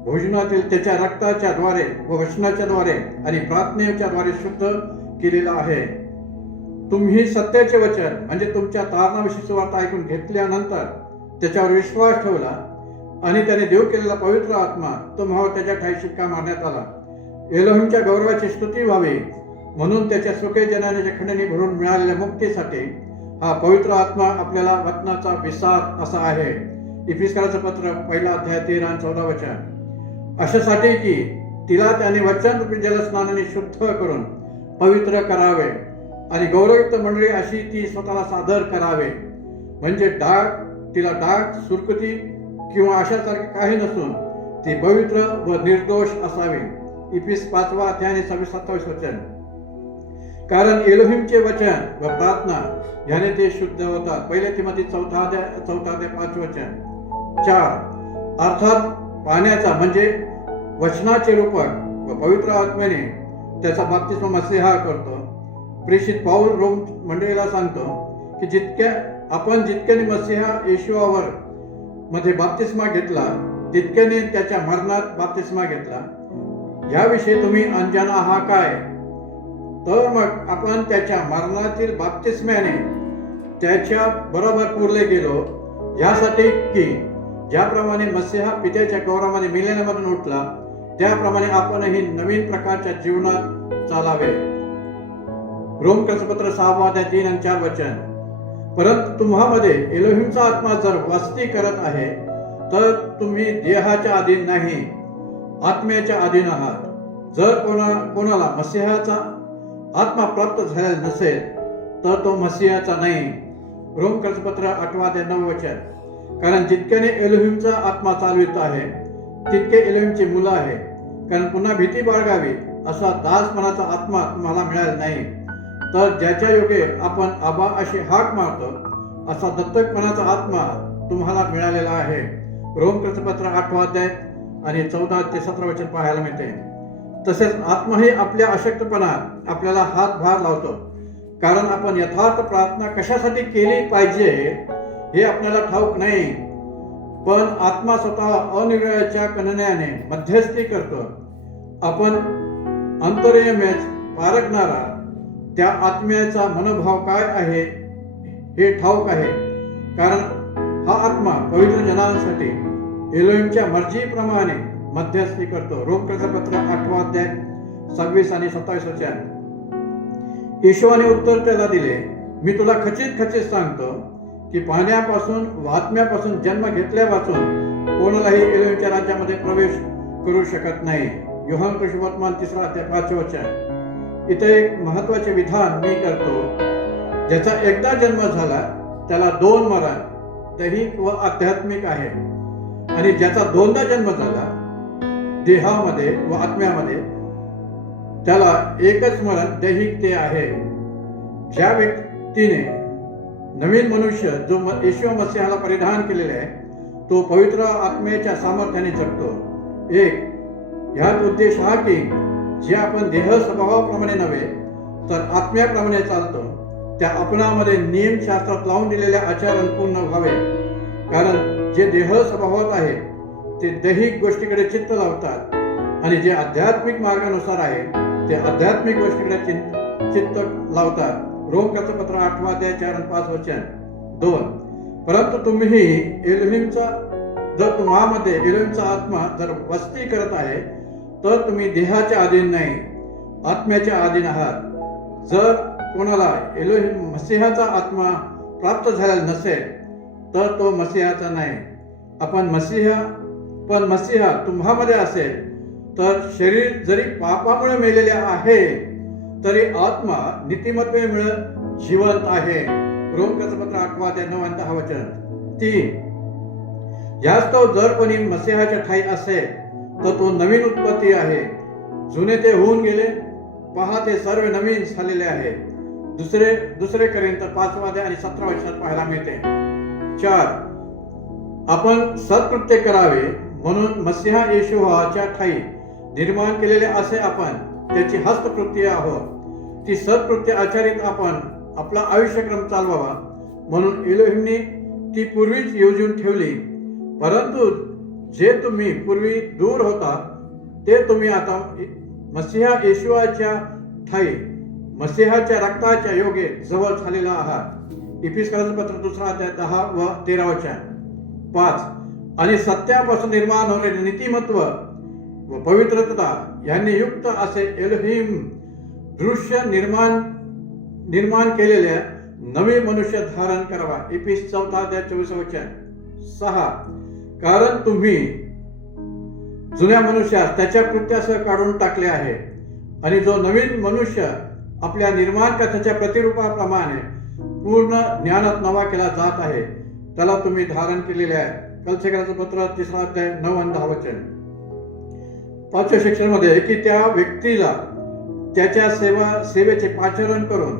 भोजनातील त्याच्या रक्ताच्या द्वारे व वचनाच्या द्वारे आणि प्रार्थनेच्या द्वारे शुद्ध केलेला आहे. तुम्ही सत्याचे वचन म्हणजे तुमच्या तारणाविषयीची वार्ता ऐकून घेतल्यानंतर त्याच्यावर विश्वास ठेवला आणि त्याने देव केलेला पवित्र आत्मा तुम्हाला त्याच्या ठाई शिक्का मारण्यात आला. एलोहिमच्या गौरवाची स्तुती व्हावी म्हणून त्याच्या सुखे जनाच्या खंडणी भरून मिळालेल्या मुक्तीसाठी हा पवित्र आत्मा आपल्याला वचनाचा विसार असा आहे. इफिसकाराचं पत्र 1:13 आणि 14. अशासाठी की तिला त्याने वचनरूपी जलस्नानाने शुद्ध करून पवित्र करावे आणि गौरवयुक्त मंडळी अशी ती स्वतःला सादर करावे, म्हणजे तिला डाग, सुरकुती किंवा अशासारखे काही नसून ती पवित्र व निर्दोष असावी. इफिस 5:26 आणि 27. कारण एलोहिमचे वचन व प्रार्थना याने ते शुद्ध होतात. 1 तिमोथी 4:5. 4. अर्थात पाण्याचा म्हणजे वचनाचे रूपक व पवित्र आत्म्याने त्याचा बाप्तिस्मा मसीहा करतो. प्रेषित पौल रोम मंडळीला सांगतो की जितक्याने मसीहा येशूवर मध्ये बाप्तिस्मा घेतला तितक्याने त्याच्या मरणात बाप्तिस्मा घेतला, याविषयी तुम्ही अनजान आहात काय? तर मग आपण त्याच्या मरणातील बाप्तिस्म्याने त्याच्या बरोबर पुरले गेलो, यासाठी की ज्याप्रमाणे मसीहा पित्याच्या गौरवामध्ये मिलेल्यामधून उठला, त्याप्रमाणे आपणही नवीन प्रकारच्या जीवनात चालावे. रोमकर्तृपत्र 6 अध्याय 3 आणि 4 वचन. परंतु तुम्हामध्ये एलोहिमचा आत्मा जर वस्ती करत आहे, तर तुम्ही देहाच्या अधीन नाही, आत्म्याच्या अधीन आहात. जर कोणाला मसीहाचा आत्मा प्राप्त झालेला नसेल, तर तो मसीहाचा नाही. रोमकर्तृपत्र 8 अध्याय 9 वचन. कारण जितक्याने एलोहिमचा आत्मा चालवित आहे, तितके एलोहिमची मुलं आहे. कारण पुन्हा भीती बाळगावी असा दासपणाचा आत्मा तुम्हाला मिळाला नाही, तर ज्याच्या योगे आपण आबा अशी हाक मारतो, असा दत्तकपणाचा आत्मा तुम्हाला मिळालेला आहे. रोमकर्तृपत्र 8 अध्याय आणि 14 ते 17 वचन पाहायला मिळते. तसेच आत्माही आपल्या अशक्तपणात आपल्याला हातभार लावतो. कारण आपण यथार्थ प्रार्थना कशासाठी केली पाहिजे हे आपल्याला ठाऊक नाही, पण आत्मा स्वतः अनिर्वयाच्या कणण्याने मध्यस्थी करतो. आपण अंतर्यमेच पारखणारा त्या आत्म्याचा मनोभाव काय आहे हे ठाऊक आहे. कारण हा आत्मा पवित्र जनांसाठी एलोहिमच्या मर्जीप्रमाणे मध्यस्थी करतो. रोमकर्तृपत्र 8 अध्याय 26 आणि 27 वचन. येशूने उत्तर त्याला दिले, मी तुला खचित सांगतो की पाण्यापासून व आत्म्यापासून जन्म घेतल्यापासून कोणालाही एलोहिमच्या राज्यामध्ये प्रवेश करू शकत नाही. योहान सुसमाचार 3 अध्याय 5 वचन. इथे एक महत्वाचे विधान मी करतो. ज्याचा एकदा जन्म झाला त्याला 2 मरण, दैहिक व आध्यात्मिक आहे. आणि ज्याचा 2दा जन्म झाला देहामध्ये व आत्म्यामध्ये, त्याला एकच मरण, दैहिक ते आहे. ज्या व्यक्तीने नवीन मनुष्य जो येशू मसीहाला परिधान केलेले आहे, तो पवित्र आत्म्याच्या सामर्थ्याने जगतो. ह्यात उद्देश हा की जे आपण देह स्वभावाप्रमाणे नव्हे तर आत्म्याप्रमाणे चालतो, त्या आपणामध्ये नियमशास्त्रात लावून दिलेल्या आचरण पूर्ण व्हावे. कारण जे देह स्वभावात आहे ते दैहिक गोष्टीकडे चित्त लावतात, आणि जे आध्यात्मिक मार्गानुसार आहे ते आध्यात्मिक गोष्टीकडे चित्त लावतात. रोमकर्तृपत्र 8 अध्याय 4 आणि 5 वचन. 2. परंतु तुम्ही एलोहिमचा जर तुम्हामध्ये एलोहिमचा आत्मा जर वस्ती करत आहे, तर तुम्ही देहाच्या अधीन नाही, आत्म्याच्या अधीन आहात. जर कोणाला एलोहिम मसीहाचा आत्मा प्राप्त झालेला नसेल, तर तो मसीहाचा नाही. पण मसीहा तुम्हामध्ये असेल, तर शरीर जरी पापामुळे मेलेले आहे, तरी आत्मा नीतिमत्तेमुळे जिवंत आहे. रोमकर्तृपत्र 8 अध्याय 9 आणि 10 वचन. 3. यास्तव जर कोणी मसीहाच्या ठाई असेल, तर तो नवीन उत्पत्ती आहे. जुने ते होऊन गेले, पहा ते सर्व नवीन झालेले आहे. दुसरे करिंथ 5 अध्याय आणि 17 वचनात पाहायला मिळते. 4. आपण सत्कृत्य करावे म्हणून मसीहा येशूच्या ठाई निर्माण केलेले असे आपण त्याची हस्तकृत्य आहोत. ती सत्कृत्य आचरित आपण आपला आयुष्यक्रम चालवावा म्हणून एलोहिमने ती पूर्वीच योजून ठेवली. परंतु जे तुम्ही पूर्वी दूर होता, ते तुम्ही आता मसीहा येशूच्या ठाई मसीहाच्या रक्ताच्या योगे जवळ झालेला आहात. इफिसकरांचं पत्र 2 अध्याय 10 व 13 वचन. 5. आणि सत्यापासून निर्माण होणारे नीतिमत्व व पवित्रता यांनी युक्त असे एलोहिम दृश्य निर्माण केलेल्या नवे मनुष्य धारण करावा. इफिस 4 अध्याय 24 वचन. 6. कारण तुम्ही जुन्या मनुष्यास त्याच्या कृत्यासह काढून टाकले आहे, आणि जो नवीन मनुष्य आपल्या निर्माणकर्त्याच्या प्रतिरूपाप्रमाणे पूर्ण ज्ञानात नवा केला जात आहे, त्याला तुम्ही धारण केलेले आहे. कलसेकरांचं पत्र 3 अध्याय 9 आणि 10 वचन. 5व्या सेक्शनमध्ये की त्या व्यक्तीला त्याच्या सेवेचे पाचारण करून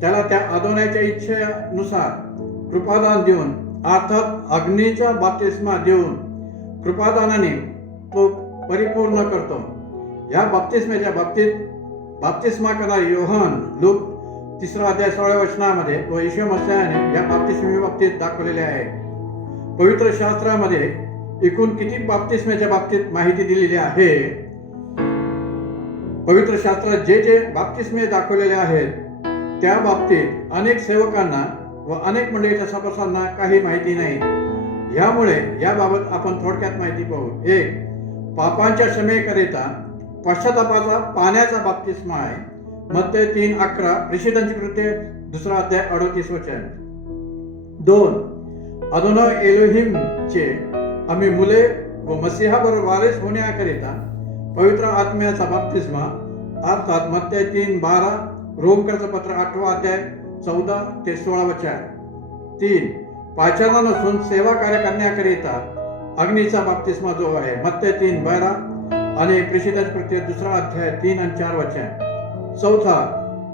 त्याला त्या अदोनाच्या इच्छेनुसार कृपादान देऊन, अर्थात अग्नीचा बाप्तिस्मा देऊन कृपादानाने तो परिपूर्ण करतो. या बाप्तिस्म्याच्या बाप्तिस्मा करणारा योहान लूक 3 अध्याय 16 वचनामध्ये व येशू मसीहाने या बाप्तिस्मे बाबतीत दाखवलेले आहे. पवित्र शास्त्रामध्ये एकूण किती बाप्तिस्म्याच्या बाबतीत माहिती दिलेली आहे? पवित्र शास्त्रात जे जे बाप्तिस्मे दाखवलेले आहेत त्या बाबतीत अनेक सेवकांना व अनेक मंडळीच्या सभासदांना काही माहिती नाही. यामुळे याबाबत आपण थोडक्यात माहिती पाहू. 1. पापांच्या क्षमेकरिता पश्चातापाचा पाण्याचा बाप्तिस्मा आहे. मत्ते 3:11, प्रेषितांची कृत्ये 2 अध्याय 38 वचन. 2. अदोनाय एलोहिमचे आम्ही मुले व मसीहाबरोबर वारिस होण्याकरिता पवित्र आत्म्याचा बाप्तिस्मा अर्थात मत्ते 3:12, रोमकरचं पत्र 8 अध्याय 14 ते 16 वचन. 3. पाचारणा नसून सेवा कार्य करण्याकरिता अग्नीचा बाप्तिस्मा जो आहे मत्ते 3:12 आणि प्रेषितांची कृत्ये 2 अध्याय 3 आणि 4 वचन. 4.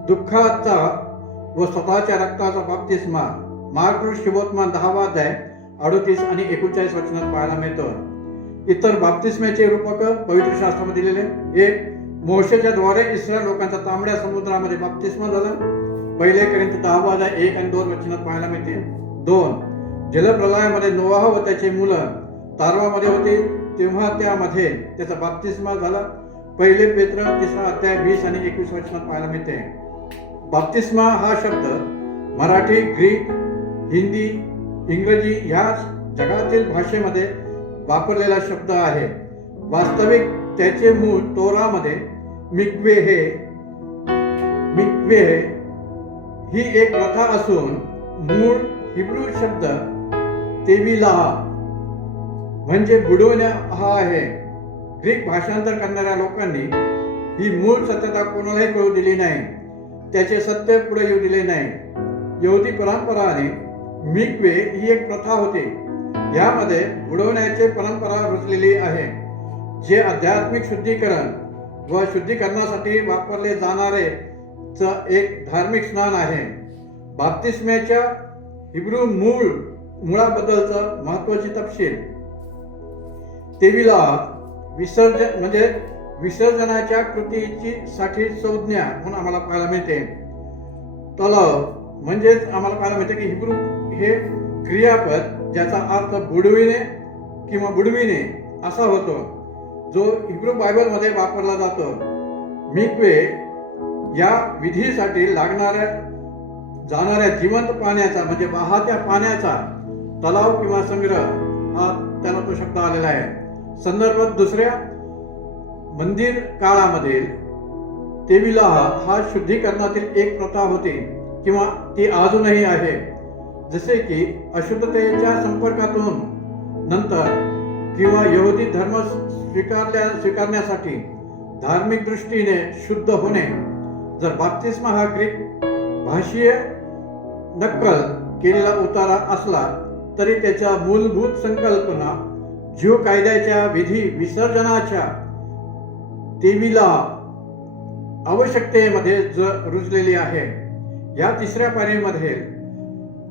दुःखाचा व स्वतःच्या रक्ताचा बाप्तिस्मा मार्क शुभोत्मान 10 अध्याय 38 आणि 39 वचनात पाहायला मिळतो. इतर बाप्तिस्म्याचे रूपक पवित्र शास्त्रामध्ये दिलेले. 1. मोशेच्या द्वारे इस्रायल लोकांचा तांबड्या समुद्रामध्ये बाप्तिस्मा झाला. 1 कोरिंथी 10 अध्याय 1 आणि 2 वचनात पाहायला मिळते. 2. जलप्रलयामध्ये नोआह व त्याची मुलं तारवामध्ये होते तेव्हा त्यामध्ये त्याचा बाप्तिस्मा झाला. 1 पेत्र 3 अध्याय 20 आणि 21 वचनात पाहायला मिळते. बाप्तिस्मा हा शब्द मराठी, ग्रीक, हिंदी, इंग्रजी ह्या जगातील भाषेमध्ये वापरलेला शब्द आहे. वास्तविक त्याचे मूळ तोरामध्ये मिक्वे ही एक प्रथा असून मूळ हिब्रू शब्द तेविला म्हणजे बुडवणे हा आहे. ग्रीक भाषांतर करणाऱ्या लोकांनी ही मूळ सत्यता कोणालाही कळू दिली नाही. त्याचे सत्य पुढे येऊ दिले नाही. यहुदी परंपराने मिक्वे ही एक प्रथा होती. यामध्ये बुडवण्याची परंपरा रुजलेली आहे, जे आध्यात्मिक शुद्धीकरण व शुद्धीकरणासाठी वापरले जाणारे एक धार्मिक स्नान आहे. बाप्तिस्म्याच्या हिब्रू मुळाबद्दलचं महत्वाची तपशील. तेविला विसर्जन म्हणजे विसर्जनाच्या कृतीची साठी संज्ञा म्हणून आम्हाला पाहायला मिळते. तलाव म्हणजेच आम्हाला पाहायला मिळते की हिब्रू हे क्रियापद ज्याचा अर्थ बुडविणे किंवा बुडविणे असा होतो, जो हिब्रू बायबलमध्ये वापरला जातो. मिक्वे या विधीसाठी जाणाऱ्या जिवंत पाण्याचा म्हणजे वाहत्या पाण्याचा तलाव किंवा संग्रह हा त्याला तो शब्द आलेला आहे. संदर्भ 2 मंदिर काळामध्ये तेविला हा शुद्धीकरणातील एक प्रथा होती किंवा ती अजूनही आहे. जसे की अशुद्धतेच्या संपर्कातून नंतर किंवा यहुदी धर्म स्वीकारण्यासाठी धार्मिक दृष्टीने शुद्ध होणे. जर बाप्तिस्मा हा ग्रीक भाषीय नक्कल केलेला उतारा असला तरी त्याच्या मूलभूत संकल्पना ज्यू कायद्याच्या विधी विसर्जनाच्या तेविला आवश्यकतेमध्ये रुजलेली आहे. या 3ऱ्या पायरीमध्ये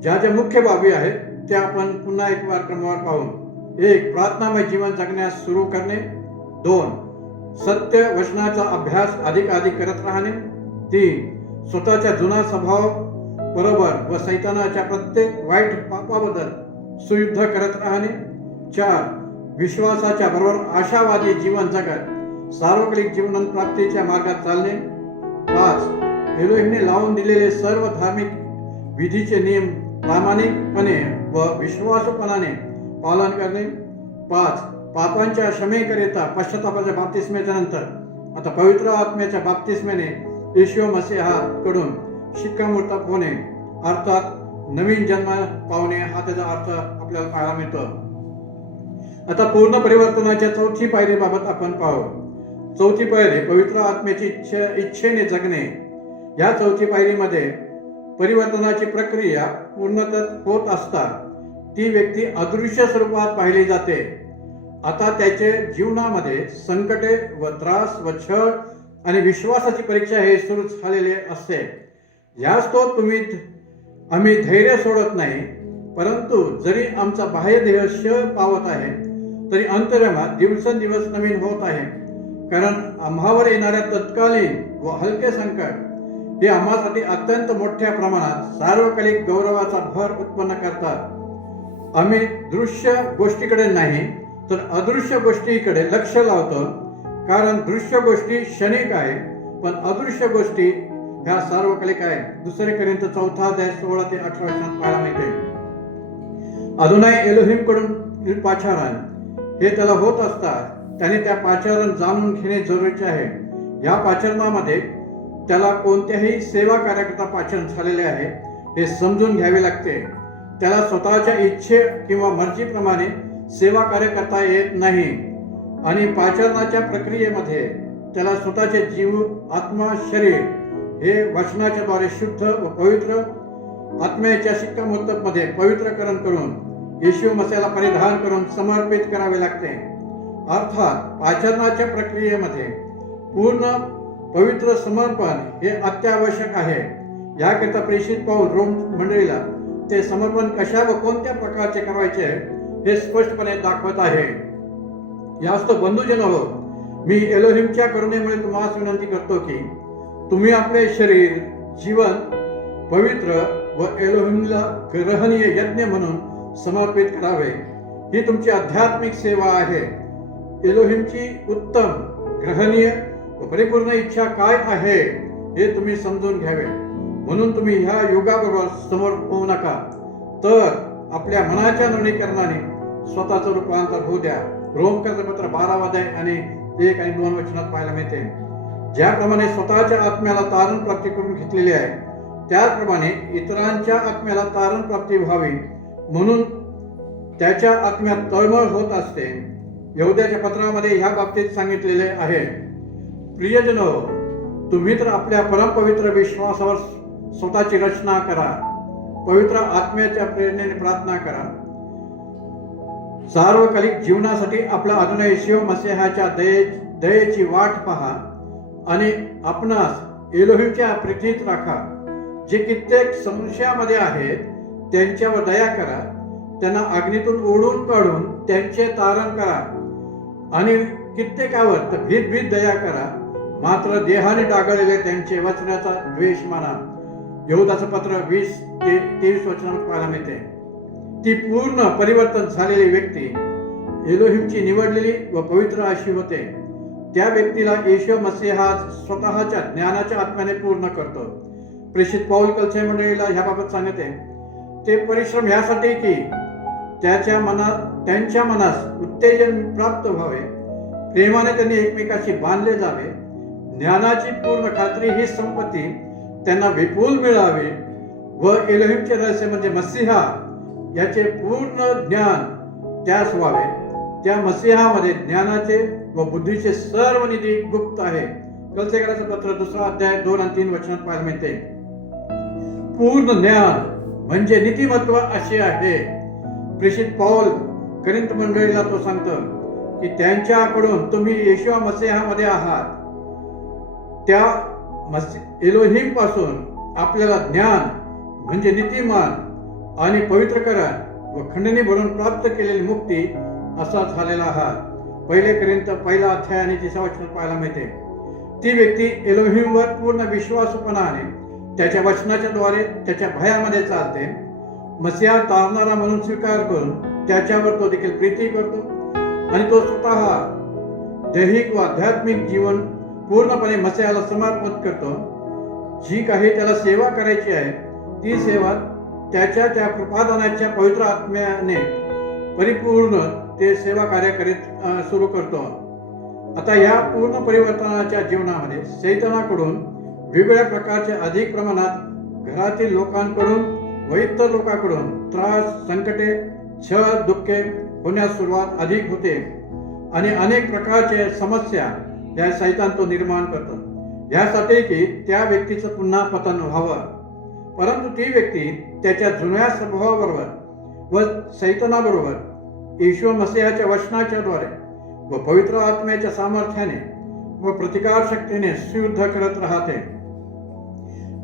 ज्या मुख्य बाबी आहेत त्या आपण पुन्हा एक वार क्रमवार पाहू. 1. प्रार्थनामय जीवन जगण्यास सुरू करणे. 2. सत्य वचनाचा अभ्यास अधिक करत राहणे. 3. स्वतःच्या जुना स्वभाव बरोबर व सैतानाच्या प्रत्येक वाईट पापाबद्दल सुयुद्ध करत राहणे. 4. विश्वासाच्या बरोबर आशावादी जीवन जगत सार्वकालिक जीवन प्राप्तीच्या मार्गात चालणे. 5. एलोहिमने लावून दिलेले सर्व धार्मिक विधीचे नियम प्रामाणिकपणे व विश्वासपणाने पालन करणे. 5. पापांच्या क्षमेकरिता पश्चातापाच्या बाप्तिस्म्याच्या नंतर आता पवित्र आत्म्याच्या बाप्तिस्म्याने येशू मसीहाकडून शिक्कामोर्तब होणे अर्थात नवीन जन्म पावणे हा त्याचा अर्थ आपल्याला पाहायला मिळतो. आता पूर्ण परिवर्तनाच्या 4थी पायरीबाबत आपण पाहू. 4थी पायरी पवित्र आत्म्याची इच्छेने जगणे. या 4थी पायरीमध्ये परिवर्तनाची प्रक्रिया पूर्णतः होत असता ती व्यक्ती अदृश्य स्वरूपात पाहिली जाते. आता त्याचे जीवनामध्ये संकटे व त्रास व छळ आणि विश्वासाची परीक्षा हे सुरू झालेले असते. याच तो आम्ही धैर्य सोडत नाही, परंतु जरी आमचा बाह्य देह क्षय पावत आहे तरी अंतर्मनात दिवसेंदिवस नवीन होत आहे. कारण आम्हावर येणाऱ्या तत्कालीन व हलके संकट हे आम्हासाठी अत्यंत मोठ्या प्रमाणात सार्वकालिक गौरवाचा भर उत्पन्न करतात. आम्ही दृश्य गोष्टीकडे नाही तर अदृश्य गोष्टीकडे लक्ष लावतो, कारण दृश्य गोष्टी क्षणिक आहे पण अदृश्य गोष्टी ह्या सार्वकालिक आहे. 2 कोरिंथ 4:16-18 वचनात पाहायला मिळते. अदोनाय एलोहिम कडून पाचारण हे त्याला होत असतात. त्याने त्या पाचारण जाणून घेणे जरुरीचे आहे. या पाचारणामध्ये त्याला कोणत्याही सेवा कार्याकरता पाचारण झालेले आहे हे समजून घ्यावे लागते. त्याला स्वतःच्या इच्छे किंवा मर्जीप्रमाणे सेवा कार्य करता येत नाही आणि पाचारणाच्या प्रक्रियेमध्ये त्याला स्वतःचे जीव, आत्मा, शरीर हे वचनाच्या द्वारे शुद्ध व पवित्र आत्म्याच्या शिक्कामोर्तबमध्ये पवित्रकरण करून येशू मसीहाला परिधान करून समर्पित करावे लागते. अर्थात पाचारणाच्या प्रक्रियेमध्ये पूर्ण पवित्र समर्पण हे अत्यावश्यक आहे. याकरिता प्रेषित पाऊल रोम मंडळीला ते समर्पण कशा व कोणत्या प्रकारचे करायचे हे स्पष्टपणे दाखवत आहे. यास्त बंधुजन हो, मी एलोहिमच्या करुणेमुळे तुम्हाला विनंती करतो की तुम्ही आपले शरीर जीवन पवित्र व एलोहिमला ग्रहणीय यज्ञ म्हणून समर्पित करावे. ही तुमची आध्यात्मिक सेवा आहे. एलोहिमची उत्तम, ग्रहणीय व परिपूर्ण इच्छा काय आहे हे तुम्ही समजून घ्यावे. म्हणून तुम्ही ह्या युगाबरोबर समोर होऊ नका, तर आपल्या मनाच्या नवीनीकरणाने स्वतःचं रूपांतर होऊ द्या. रोमकर्तृपत्र 12 आणि 1 आणि 2 वचनात पाहायला मिळते. ज्याप्रमाणे स्वतःच्या आत्म्याला तारण प्राप्ती करून घेतलेली आहे, त्याचप्रमाणे इतरांच्या आत्म्याला तारण प्राप्ती व्हावी म्हणून त्याच्या आत्म्यात तळमळ होत असते. यहुद्याच्या पत्रामध्ये ह्या बाबतीत सांगितलेले आहे. प्रियजनो, तुम्ही तर आपल्या परमपवित्र विश्वासावर स्वतःची रचना करा. पवित्र आत्म्याच्या प्रेरणेने प्रार्थना करा. सार्वकालिक जीवनासाठी आपला अदोनाय येशू मसीहाच्या दयेची वाट पहा आणि आपणास एलोहिमच्या प्रीतीत राखा. जे कित्येक संशयामध्ये आहेत त्यांच्यावर दया करा. त्यांना अग्नीतून ओढून काढून त्यांचे तारण करा आणि कित्येकावर तर भीत दया करा. मात्र देहाने डागळलेले त्यांचे वचनाचा द्वेष माना. यहुदाचं पत्र 20-23 वचनात पाहायला मिळते. ती पूर्ण परिवर्तन झालेली व्यक्ती एलोहिमची निवडलेली व पवित्र अशी होते. त्या व्यक्तीला येशू मसीहा स्वतःच्या ज्ञानाच्या आत्म्याने पूर्ण करतो. प्रेषित पाऊल कलसे मंडळीला ह्याबाबत सांगते. ते परिश्रम ह्यासाठी की त्यांच्या मनास उत्तेजन प्राप्त व्हावे, प्रेमाने त्यांनी एकमेकाशी बांधले जावे, ज्ञानाची पूर्ण खात्री ही संपत्ती त्यांना विपुल मिळावी व एलोहिमचे रहस्य म्हणजे मसीहा याचे पूर्ण ज्ञान त्यास व्हावे. त्या मसीहामध्ये ज्ञानाचे व बुद्धीचे सर्व निधी गुप्त आहे. कलसेकराचं पत्र 2 अध्याय 2 आणि 3 वचनात पाहायला मिळते. पूर्ण ज्ञान म्हणजे नीतिमत्व असे आहे. प्रेषित पाऊल करिंथ मंडळीला तो सांगतो की त्यांच्याकडून तुम्ही येशू मसीहामध्ये आहात. त्या एलोहिम पासून आपल्याला ज्ञान म्हणजे नीतिमान आणि पवित्रकरण व खंडणी भरून प्राप्त केलेली मुक्ती असा झालेला आहात. 1 कोरिंथ 1 अध्याय आणि 3 वचनात पाहायला मिळते. ती व्यक्ती एलोहिमवर पूर्ण विश्वासूपणाने त्याच्या वचनाच्या द्वारे त्याच्या भयामध्ये चालते. मसीहा तारणारा म्हणून स्वीकार करून त्याच्यावर तो देखील प्रीती करतो आणि तो स्वतः दैहिक व आध्यात्मिक जीवन पूर्णपणे मसीहाला समर्पित करतो. जी काही त्याला सेवा करायची आहे ती सेवा त्या कृपादानाच्या पवित्र आत्म्याने परिपूर्ण ते सेवा कार्य करीत सुरू करतो. आता या पूर्ण परिवर्तनाच्या जीवनामध्ये सैतानाकडून वेगवेगळ्या प्रकारचे अधिक प्रमाणात घरातील लोकांकडून व इतर लोकांकडून त्रास, संकटे, छळ, दुःखे होण्यास सुरुवात अधिक होते आणि अनेक प्रकारचे समस्या या सैतान तो निर्माण करतो. यासाठी की त्या व्यक्तीचं पुन्हा पतन व्हावं. परंतु ती व्यक्ती त्याच्या जुन्या स्वभावाबरोबर व सैतानाबरोबर येशू मसीहाच्या वचनाच्या द्वारे व पवित्र आत्म्याच्या सामर्थ्याने व प्रतिकार शक्तीने युद्ध करत राहते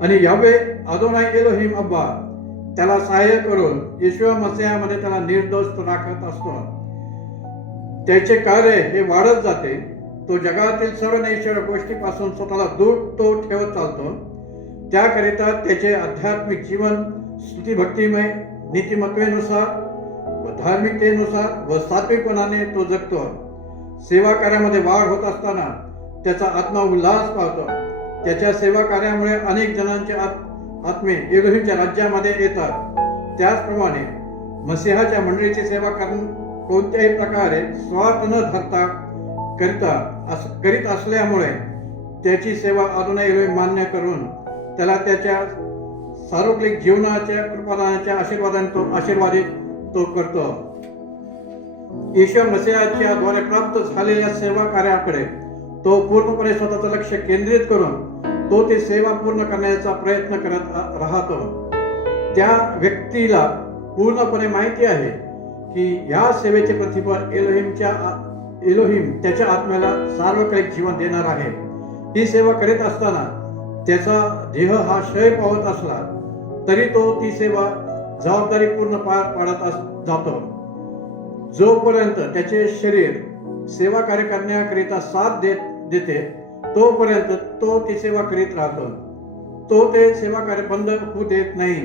आणि यावे अदोनाय एलोहिम अब्बा त्याला सहाय्य करून येशू मसीहामध्ये त्याला निर्दोष राखत असतो. त्याचे कार्य हे वाढत जाते. तो जगातील सर्व नैसर्गिक गोष्टीपासून स्वतःला दूर तो ठेवत चालतो. त्याकरिता त्याचे आध्यात्मिक जीवन स्तुती भक्तिमय नीतिमत्वेनुसार व धार्मिकतेनुसार व सात्विकपणाने तो जगतो. सेवा कार्यामध्ये वाढ होत असताना त्याचा आत्मा उल्हास पावतो. त्याच्या सेवा कार्यामुळे अनेक जणांचे आत्मे एलोहिमच्या राज्यामध्ये येतात. त्याचप्रमाणे मसीहाच्या मंडळीची सेवा कोणत्याही प्रकारे स्वार्थ न धरता करीत असल्यामुळे त्याची सेवा अजूनही एलोहिम मान्य करून त्याला त्याच्या सार्वत्रिक जीवनाच्या कृपादानाच्या आशीर्वादित तो करतो. ईश्वर मसीहाच्या द्वारे प्राप्त झालेल्या सेवा कार्याकडे तो पूर्णपणे स्वतःचं लक्ष केंद्रित करून तो ती सेवा पूर्ण करण्याचा प्रयत्न करत राहतो. त्या व्यक्तीला पूर्णपणे माहिती आहे की या सेवेचे प्रतिफळ एलोहिम त्याच्या आत्म्याला सार्वकालिक जीवन देणार आहे. ही सेवा करीत असताना त्याचा देह हा क्षय पावत असला तरी तो ती सेवा जबाबदारी पूर्ण पार पाडत जातो. जोपर्यंत त्याचे शरीर सेवा कार्य करण्याकरिता साथ देते तोपर्यंत तो ती सेवा करीत राहतो. तो ते सेवा कार्य बंद होऊ देत नाही.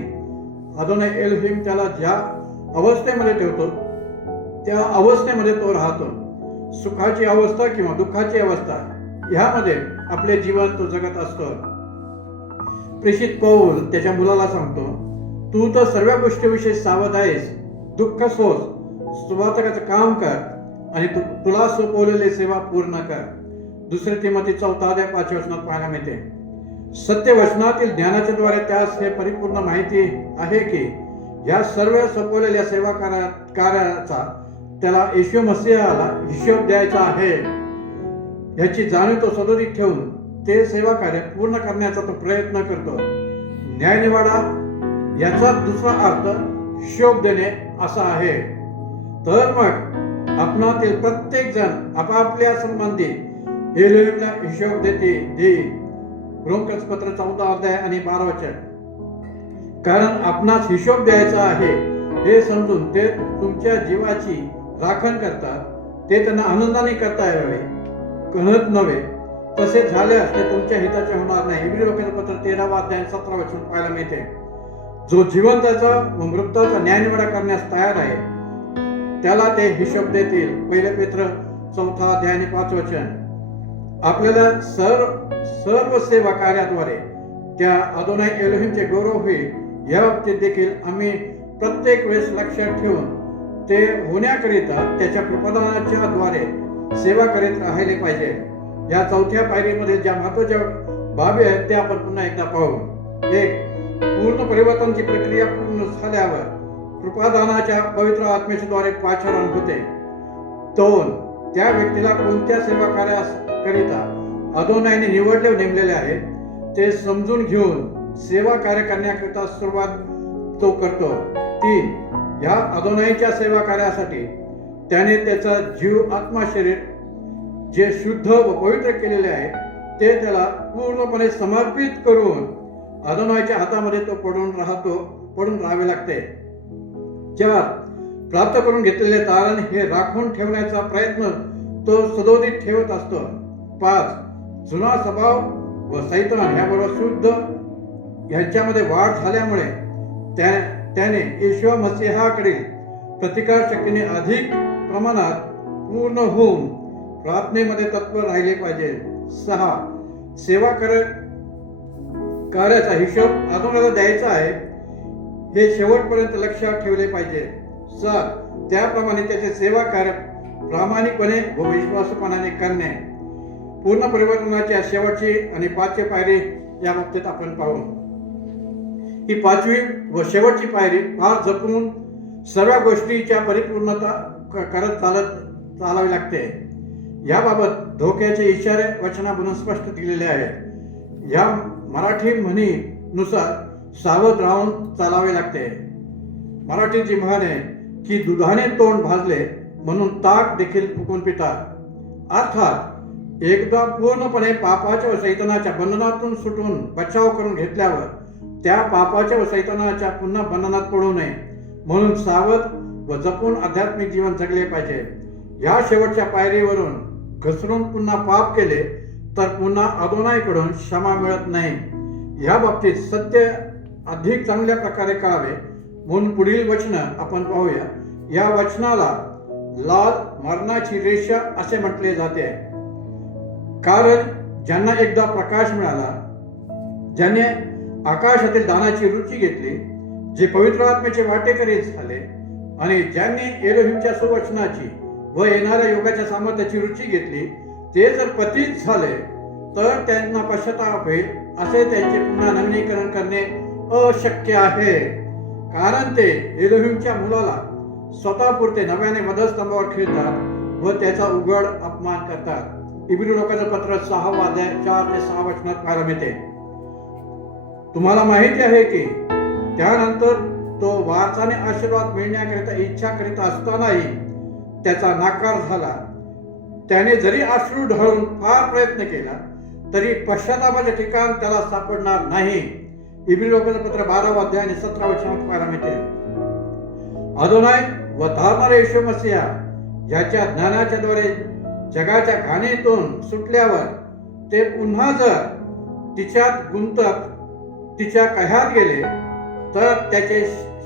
अदोनाय एलोहिम त्याला ज्या अवस्थेमध्ये ठेवतो त्या अवस्थेमध्ये तो राहतो. सुखाची अवस्था किंवा दुःखाची अवस्था ह्यामध्ये आपले जीवन तो जगत असतो. प्रेषित पौल त्याच्या मुलाला सांगतो, तू तर सर्व गोष्टीविषयी सावध आहेस. दुःख सोस, सुवार्ताचं काम कर आणि तुला सोपवलेली सेवा पूर्ण कर. 2 तिमोथी 4:5 पाहायला मिळते. सत्य वचनातील ज्ञानाच्या द्वारे त्यास हे परिपूर्ण माहिती आहे की या सर्व सोपवलेल्या सेवा कार्याचा त्याला येशू मसीहाला हिशोब द्यायचा आहे. याची जाणीव तो सदोदित ठेवून ते सेवा कार्य पूर्ण करण्याचा तो प्रयत्न करतो. न्यायनिवाडा याचा दुसरा अर्थ हिशोब देणे असा आहे. तर मग आपणातील प्रत्येक जण आपापल्या संबंधी एलोहिमला हिशोब देईल. रोमकर्स पत्र 14:12. कारण आपणास हिशोब द्यायचा आहे हे समजून ते तुमच्या जीवाची राखण करतात. ते त्यांना आनंदाने करता यावे, कळत नव्हे. तसे झाल्यास ते तुमच्या हिताचे होणार नाही. इब्री लोकांचे पत्र 13:17 पाहायला मिळते. जो जिवंताचा व मृताचा न्यायनिवाडा करण्यास तयार आहे त्याला ते हिशोब देतील. 1 पेत्र 4:5. आपल्याला सर्व सेवा कार्याद्वारे त्या अदोनाय एलोहिमचे गौरव होईल या बाबतीत देखील आम्ही प्रत्येक वेळेस लक्षात ठेवून ते होण्याकरिता त्याच्या कृपादानाच्या द्वारे सेवा करीत राहिले पाहिजे. या 4थ्या पायरीमध्ये ज्या महत्वाच्या बाबी आहेत त्या आपण पुन्हा एकदा पाहू. 1. पूर्ण परिवर्तनाची प्रक्रिया पूर्ण झाल्यावर कृपादानाच्या पवित्र आत्म्याच्या द्वारे पाचारण होते. 2. त्या व्यक्तीला कोणत्या सेवा कार्याकरिता अदोनायने नेमलेले आहे ते समजून घेऊन सेवा कार्य करण्याकरिता सुरुवात तो करतो. 3. या अदोनायच्या सेवा कार्यासाठी त्याने त्याचा जीव, आत्मा, शरीर जे शुद्ध व पवित्र केलेले आहे ते त्याला पूर्णपणे समर्पित करून अदोनायच्या हातामध्ये तो पडून राहावे लागते. 4. प्राप्त करून घेतलेले तारण हे राखून ठेवण्याचा प्रयत्न तो सदोदित ठेवत असतो. 5. जुना स्वभाव व सैतान ह्याबरोबर शुद्ध ह्यांच्यामध्ये वाढ झाल्यामुळे त्याने येशू मसीहाकडील प्रतिकार शक्तीने अधिक प्रमाणात पूर्ण होऊन प्रार्थनेमध्ये तत्पर राहिले पाहिजे. 6. सेवा कार्याचा हिशोब अजूनला द्यायचा आहे हे शेवटपर्यंत लक्षात ठेवले पाहिजे. 7. त्याप्रमाणे त्याचे सेवा कार्य प्रामाणिकपणे व विश्वासपणाने करणे. पूर्ण परिवर्तनाच्या शेवटची आणि 5वी पायरी या बाबतीत आपण पाहू. ही 5वी व शेवटची पायरी फार जपून सर्व गोष्टीच्या परिपूर्णता करत चालावी लागते. याबाबत धोक्याचे इशारे वचनामधून स्पष्ट दिलेले आहेत. या मराठी म्हणीनुसार सावध राहून चालावे लागते. मराठीची म्हण आहे की दुधाने तोंड भाजले म्हणून ताक देखील फुकून पितात. अर्थात एकदा पूर्णपणे पापाच्या व सैतानाच्या बंधनातून सुटून बचाव करून घेतल्यावर त्या पापाच्या व सैतानाच्या पुन्हा बंधनात पडू नये म्हणून सावध व जपून आध्यात्मिक जीवन जगले पाहिजे. या शेवटच्या पायरीवरून घसरून पुन्हा पाप केले तर पुन्हा अदोनायकडून क्षमा मिळत नाही. या बाबतीत सत्य अधिक चांगल्या प्रकारे कळावे म्हणून पुढील वचन आपण पाहूया. या वचनाला लाल मरणाची रेषा असे म्हटले जाते, कारण ज्यांना एकदा प्रकाश मिळाला, ज्याने आकाशातील दानाची रुची घेतली, जे पवित्र आत्म्याचे वाटेकरी झाले आणि ज्यांनी एलोहिमच्या सुवचनाची व येणाऱ्या योगाच्या सामर्थ्याची रुची घेतली, ते जर पतित झाले तर त्यांना पश्चाताप होईल, असे त्यांचे पुन्हा नवीनीकरण करणे अशक्य आहे. कारण ते एलोहिमच्या मुलाला स्वतःपुरते नव्याने वधस्तंभावर खेळतात व त्याचा उघड अपमान करतात. इब्री लोकांचं पत्र 6 अध्याय 4 ते 6 वचनात पाहायला मिळते. तुम्हाला माहिती आहे की त्यानंतर तो वारसाने आशीर्वाद मिळण्याकरिता इच्छा करीत असतानाही त्याचा नाकार झाला. त्याने जरी अश्रू ढळून फार प्रयत्न केला तरी पश्चातापाचे ठिकाण त्याला सापडणार नाही. इब्री लोकांचं पत्र 12 अध्याय आणि 17 वचनात पाहायला मिळते. अदोनाय व धारणारे येशू मसीहा याच्या ज्ञानाच्या द्वारे जगाच्या घाणीतून सुटल्यावर ते पुन्हा जर तिच्यात गुंतत तिच्या कह्यात गेले तर त्याची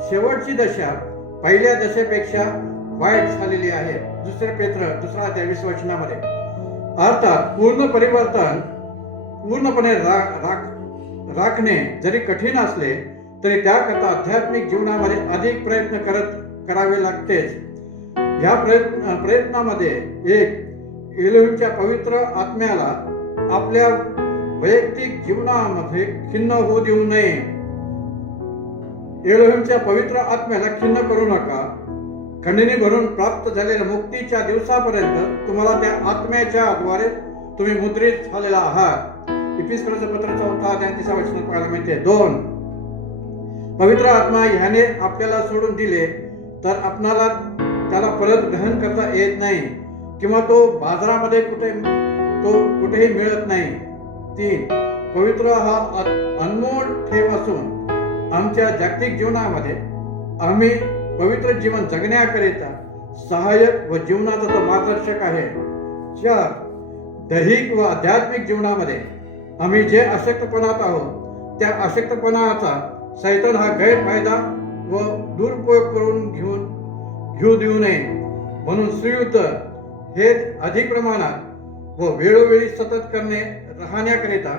शेवटची दशा पहिल्या दशेपेक्षा वाईट झालेली आहे. 2 पेत्र 2 अध्याय 20 वचनामध्ये. अर्थात पूर्ण परिवर्तन पूर्णपणे राखणे जरी कठीण असले तरी त्याकरता आध्यात्मिक जीवनामध्ये अधिक प्रयत्न करावे लागतेच. या प्रयत्नामध्ये एक एलोहिमच्या पवित्र आत्म्याला आपल्या वैयक्तिक जीवनामध्ये खिन्न होऊ देऊ नये. एलोहिमच्या पवित्र आत्म्याला खिन्न करू नका. खंडणी भरून प्राप्त झालेल्या मुक्तीच्या दिवसापर्यंत तुम्हाला त्या आत्म्याच्या द्वारे तुम्ही मुद्रित झालेला आहात. इफिसकरांचं पत्र 4 अध्याय 3 वचनात पाहायला मिळते. 2. पवित्र आत्मा ह्याने आपल्याला सोडून दिले तर आपणाला त्याला परत ग्रहण करता येत नाही किंवा तो बाजारामध्ये कुठेही मिळत नाही. 3. पवित्र हा अनमोल ठेव असून आमच्या जागतिक जीवनामध्ये आम्ही पवित्र जीवन जगण्याकरिता सहाय्यक व जीवनाचा तो मार्गदर्शक आहे. 4. दैहिक व आध्यात्मिक जीवनामध्ये आम्ही जे अशक्तपणात आहोत त्या अशक्तपणाचा सैतान हा गैरफायदा व दुरुपयोग करून घेऊ देऊ नये. म्हणून सुयुद्ध हे अधिक प्रमाणात व वेळोवेळी सतत राहण्याकरिता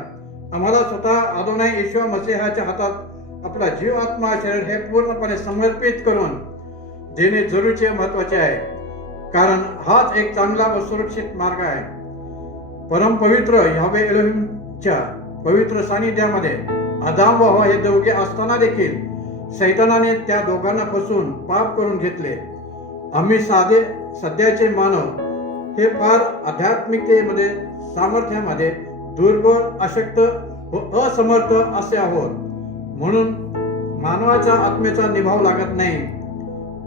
आम्हाला स्वतः अदोनाय येशू मसीहाच्या हातात आपला जीव, आत्मा, शरीर हे पूर्णपणे समर्पित करून देणे जरूरीचे महत्वाचे आहे. कारण हाच एक चांगला व सुरक्षित मार्ग आहे. परमपवित्र यहोवा एलोहिमच्या पवित्र सानिध्यामध्ये आदाम व हवा हे दोघे असताना देखील सैतानाने त्या दोघांना फसवून पाप करून घेतले. आम्ही सध्याचे मानव हे फार आध्यात्मिकतेमध्ये, सामर्थ्यामध्ये दुर्बळ, अशक्त व असमर्थ असे आहोत. म्हणून मानवाच्या आत्म्याचा निभाव लागत नाही.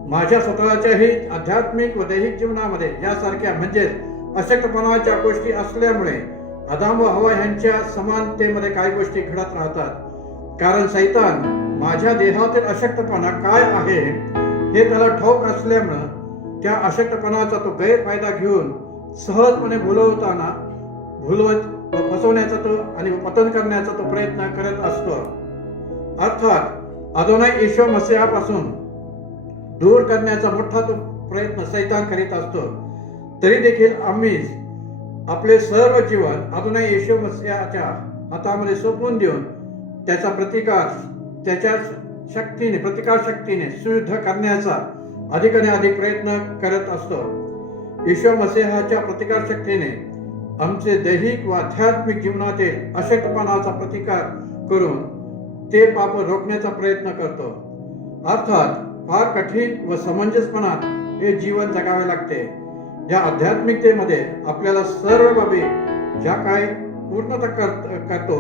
माझ्या स्वतःच्याही आध्यात्मिक व दैहिक जीवनामध्ये यासारख्या म्हणजेच अशक्तपणाच्या गोष्टी असल्यामुळे आदाम व हवा यांच्या समानतेमध्ये काही गोष्टी घडत राहतात. कारण सैतान माझ्या देहातील अशक्तपणा काय आहे हे त्याला ठाऊक असल्यामुळे त्या अशक्तपणाचा तो गैरफायदा घेऊन सहजपणे भुलवत व फसवण्याचा तो आणि पतन करण्याचा तो प्रयत्न करत असतो. अर्थात अदोनाय येशू मसीहापासून दूर करण्याचा मोठा तो प्रयत्न सैतान करीत असतो. तरी देखील आम्ही आपले सर्व जीवन अदोनाय येशू मसीहाच्या हातामध्ये सोपवून देऊन त्याचा प्रतिकार शक्तीने सुयुद्ध करण्याचा अधिकाने अधिक प्रयत्न करत असतो. येशू मसीहाच्या प्रतिकार शक्तीने आमचे दैहिक व आध्यात्मिक जीवनातील अशक्तपणाचा प्रतिकार करून ते पाप रोखण्याचा प्रयत्न करतो. अर्थात फार कठीण व समंजसपणात हे जीवन जगावे लागते. या आध्यात्मिकतेमध्ये आपल्याला सर्व बाबी ज्या काही पूर्णता करतो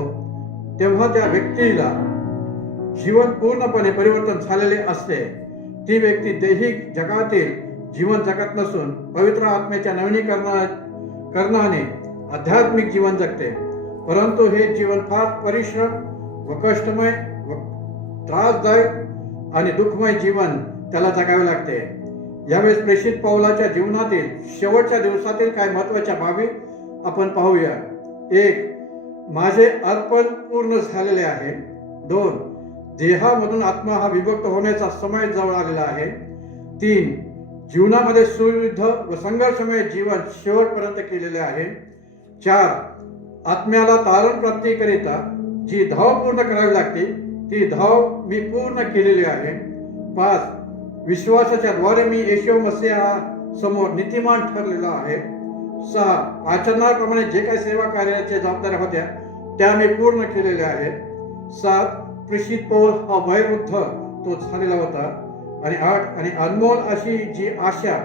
तेव्हा त्या व्यक्तीला जीवन पूर्णपणे परिवर्तन झालेले असते. ती व्यक्ती दैहिक जगातील जीवन जगत नसून पवित्र आत्म्याच्या नवीनीकरणाने आध्यात्मिक जीवन जगते. परंतु हे जीवन फार परिश्रम व कष्टमय व त्रासदायक आणि दुःखमय जीवन त्याला जगावे लागते. यावेळेस प्रेषित पौलाच्या जीवनातील शेवटच्या दिवसातील काही महत्वाच्या बाबी आपण पाहूया. 1. माझे अर्पण पूर्ण झालेले आहे. 2. देहामधून आत्मा हा विभक्त होण्याचा समय जवळ आलेला आहे. 3. जीवनामध्ये सुयुद्ध व संघर्षमय जीवन शेवटपर्यंत केलेले आहे. 4. आत्म्याला तारण प्राप्तीकरिता जी धाव पूर्ण करावी लागते ती धाव मी पूर्ण केलेली आहे. 5. विश्वासाच्या द्वारे मी येशू मसीहा समोर नीतिमान ठरलेला आहे. 6. आचरणाप्रमाणे जे काही सेवा कार्याच्या जबाबदाऱ्या होत्या त्या मी पूर्ण केलेल्या आहेत. 7. प्रेषित पौल हा वयोवृद्ध तो झालेला होता. आणि 8. आणि अनमोल अशी जी आशा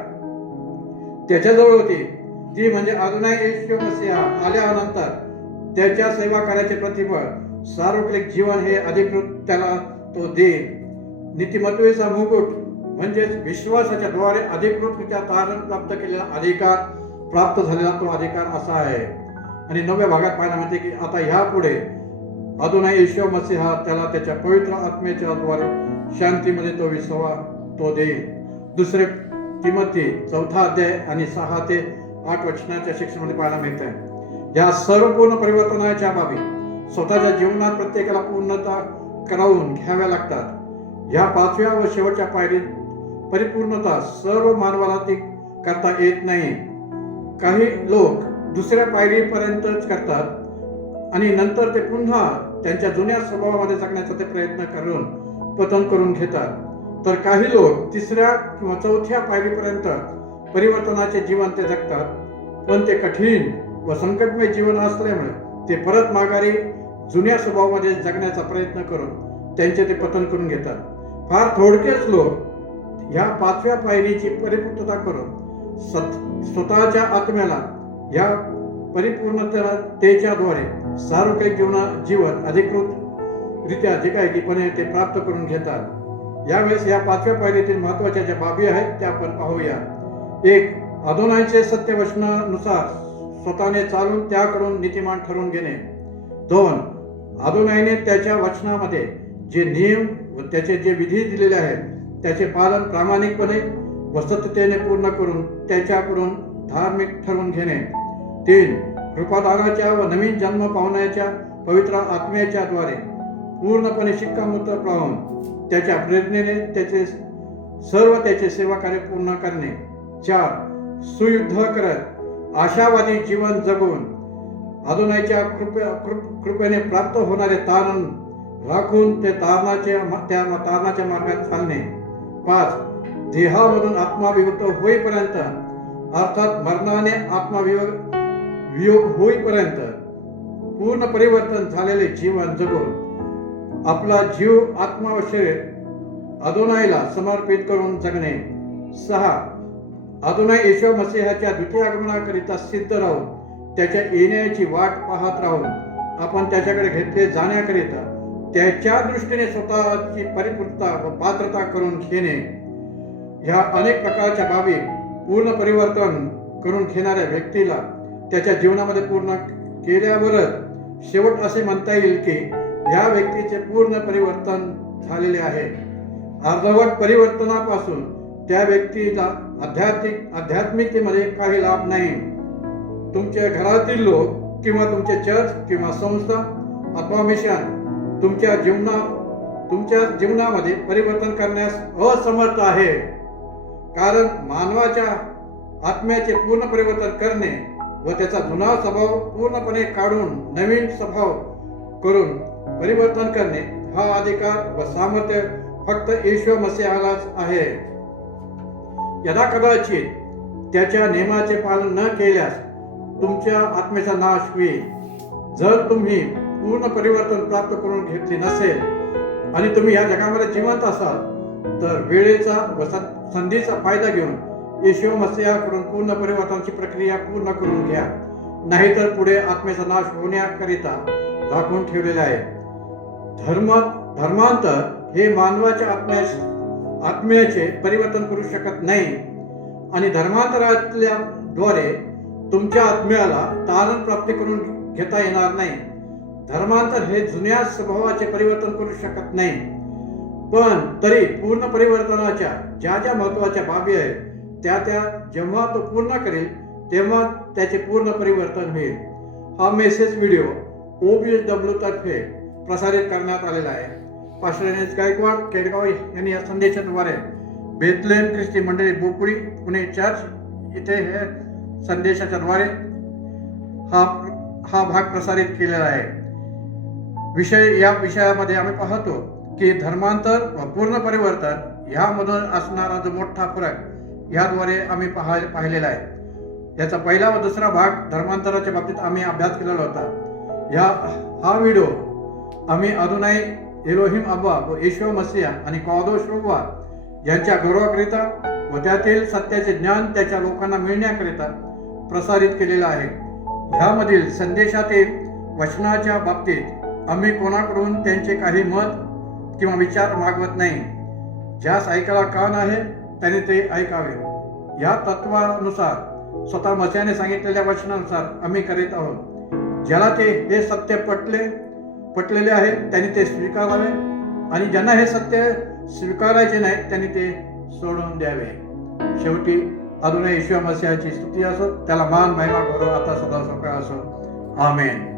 त्याच्याजवळ होती ती म्हणजे अदोनाय येशू मसीहा आल्यानंतर त्याच्या सेवा कार्याचे प्रतिफळ सार्वकालिक जीवन हे अधिकृत त्याला तो देईल. नीतिमत्तेचा मुकुट म्हणजेच विश्वासाच्या द्वारे अधिकृतरित्या तारण प्राप्त केलेला अधिकार प्राप्त झालेला तो अधिकार असा आहे. आणि 9व्या भागात पाहायला मिळते की आता ह्यापुढे अदोनाय येशू मसीहा त्याला त्याच्या पवित्र आत्म्याच्या द्वारे शांतीमध्ये तो विसावा तो देईल. 2 तिमोथी 4 अध्याय आणि 6 ते 8 वचनाच्या शिक्षणामध्ये पाहायला मिळते. या सर्व पूर्ण परिवर्तनाच्या बाबी स्वतःच्या जीवनात प्रत्येकाला पूर्णता करावून घ्याव्या लागतात. या 5व्या व शेवटच्या पायरीत परिपूर्णता सर्व मानवाला ती करता येत नाही. काही लोक दुसऱ्या पायरीपर्यंतच करतात आणि नंतर ते पुन्हा त्यांच्या जुन्या स्वभावामध्ये जगण्याचा ते प्रयत्न करून पतन करून घेतात. तर काही लोक 3ऱ्या किंवा 4थ्या पायरीपर्यंत परिवर्तनाचे जीवन ते जगतात, पण ते कठीण व संकटमय जीवन असल्यामुळे ते परत माघारी जुन्या स्वभावामध्ये जगण्याचा प्रयत्न करून त्यांचे ते पतन करून घेतात. फार थोडकेच लोक ह्या 5व्या पायरीची परिपूर्णता करून स्वतःच्या आत्म्याला या परिपूर्णतेच्याद्वारे सार्वकालिक जीवन अधिकृतरित्या जे काही कीपणे ते प्राप्त करून घेतात. यावेळेस या 5व्या पायरीतील महत्त्वाच्या ज्या बाबी आहेत त्या आपण पाहूया. 1. अदोनायचे सत्यवचनानुसार स्वतःने चालून त्याकडून नीतिमान ठरवून घेणे. 2. अदोनायने त्याच्या वचनामध्ये जे नियम व त्याचे जे विधी दिलेले आहेत त्याचे पालन प्रामाणिकपणे व सत्यतेने पूर्ण करून त्याच्याकडून धार्मिक ठरवून घेणे. 3. कृपादानाच्या व नवीन जन्म पावण्याच्या पवित्र आत्म्याच्या द्वारे पूर्णपणे शिक्कामोर्तब राहून त्याच्या प्रेरणेने त्याचे सेवा कार्य पूर्ण करणे. 4. सुयुद्ध करत आशावादी जीवन जगून अदोनायच्या कृपेने प्राप्त होणारे तारण राखून त्या तारणाच्या मार्गात चालणे. 5. देहामधून आत्मावियुक्त होईपर्यंत अर्थात मरणाने आत्मावियोग होईपर्यंत पूर्ण परिवर्तन झालेले जीवन जगून आपला जीव आत्मा व शरीर अदोनायला समर्पित करून जगणे. 6. अदोनाय येशू मसीहाच्या द्वितीय आगमनाकरिता सिद्ध राहून त्याच्या येण्याची वाट पाहत राहून आपण त्याच्याकडे घेतले जाण्याकरिता त्याच्या दृष्टीने स्वतःची परिपूर्णता व पात्रता करून घेणे. ह्या अनेक प्रकारच्या बाबी पूर्ण परिवर्तन करून घेणाऱ्या व्यक्तीला त्याच्या जीवनामध्ये पूर्ण केल्यावरच शेवट असे म्हणता येईल की या व्यक्तीचे पूर्ण परिवर्तन झालेले आहे. अर्धवट परिवर्तनापासून त्या व्यक्तीला आध्यात्मिकतेमध्ये काही लाभ नाही. तुमच्या घरातील लोक किंवा तुमचे चर्च किंवा संस्था अथवा मिशन तुमच्या जीवनामध्ये परिवर्तन करण्यास असमर्थ आहे. कारण मानवाच्या आत्म्याचे पूर्ण परिवर्तन करणे व त्याचा जुना स्वभाव पूर्णपणे काढून नवीन स्वभाव करून परिवर्तन करणे हा अधिकार व सामर्थ्य फक्त येशू मसीहालाच आहे. यदाकदाचित त्याच्या नियमाचे पालन न केल्यास तुमच्या आत्म्याचा नाश होईल. जर तुम्ही पूर्ण परिवर्तन प्राप्त करून घेतले नसेल आणि तुम्ही या जगामध्ये जिवंत असाल तर वेळेचा व संधीचा फायदा घेऊन येशू मसीहाकडून पूर्ण परिवर्तनाची प्रक्रिया पूर्ण करून घ्या. नाहीतर पुढे आत्म्याचा नाश होण्याकरिता राखून ठेवलेले आहे. धर्मांतर हे मानवाच्या आत्म्याचे परिवर्तन करू शकत नाही आणि धर्मांतराच्या द्वारे तुमच्या आत्म्याला तारण प्राप्त करून घेता येणार नाही. धर्मांतर हे जुन्या स्वभावाचे परिवर्तन करू शकत नाही, पण तरी पूर्ण परिवर्तनाच्या ज्या महत्वाच्या बाबी आहेत त्या जेव्हा तो पूर्ण करेल तेव्हा त्याचे पूर्ण परिवर्तन होईल. हा मेसेज व्हिडिओ OBSW तर्फे प्रसारित करण्यात आलेला आहे. पास्टर गायकवाड केडगाव यांनी या संदेशाद्वारे बेथलेहम ख्रिस्ती मंडळी बोपुडी पुणे चर्च इथे हे संदेशाच्या द्वारे हा भाग प्रसारित केलेला आहे. या विषयामध्ये आम्ही पाहतो की धर्मांतर व पूर्ण परिवर्तन ह्यामधून असणारा जो मोठा फरक याद्वारे आम्ही पाहिलेला आहे. याचा पहिला व दुसरा भाग धर्मांतराच्या बाबतीत आम्ही अभ्यास केलेला होता. हा व्हिडिओ आम्ही अदोनाई एलोहिम अब्बा व येशू मसीह आणि कॉदोश रुवा यांच्या गौरवाकरिता व त्यातील सत्याचे ज्ञान त्याच्या लोकांना मिळण्याकरिता प्रसारित केलेला आहे. ह्यामधील संदेशातील वचनाच्या बाबतीत आम्ही कोणाकडून त्यांचे काही मत किंवा विचार मागवत नाही. ज्यास ऐकायला कान आहे त्याने ते ऐकावे. या तत्वानुसार स्वतः मसीहाने सांगितलेल्या वचनानुसार आम्ही करीत आहोत. ज्याला हे सत्य पटलेले आहे त्यांनी ते स्वीकारावे आणि ज्यांना हे सत्य स्वीकारायचे नाही त्यांनी ते सोडून द्यावे. शेवटी अदोनाई येशू मसीहाची स्तुती असो, त्याला मान महिमा गौरव आता सदा सकाळ असो. आमेन.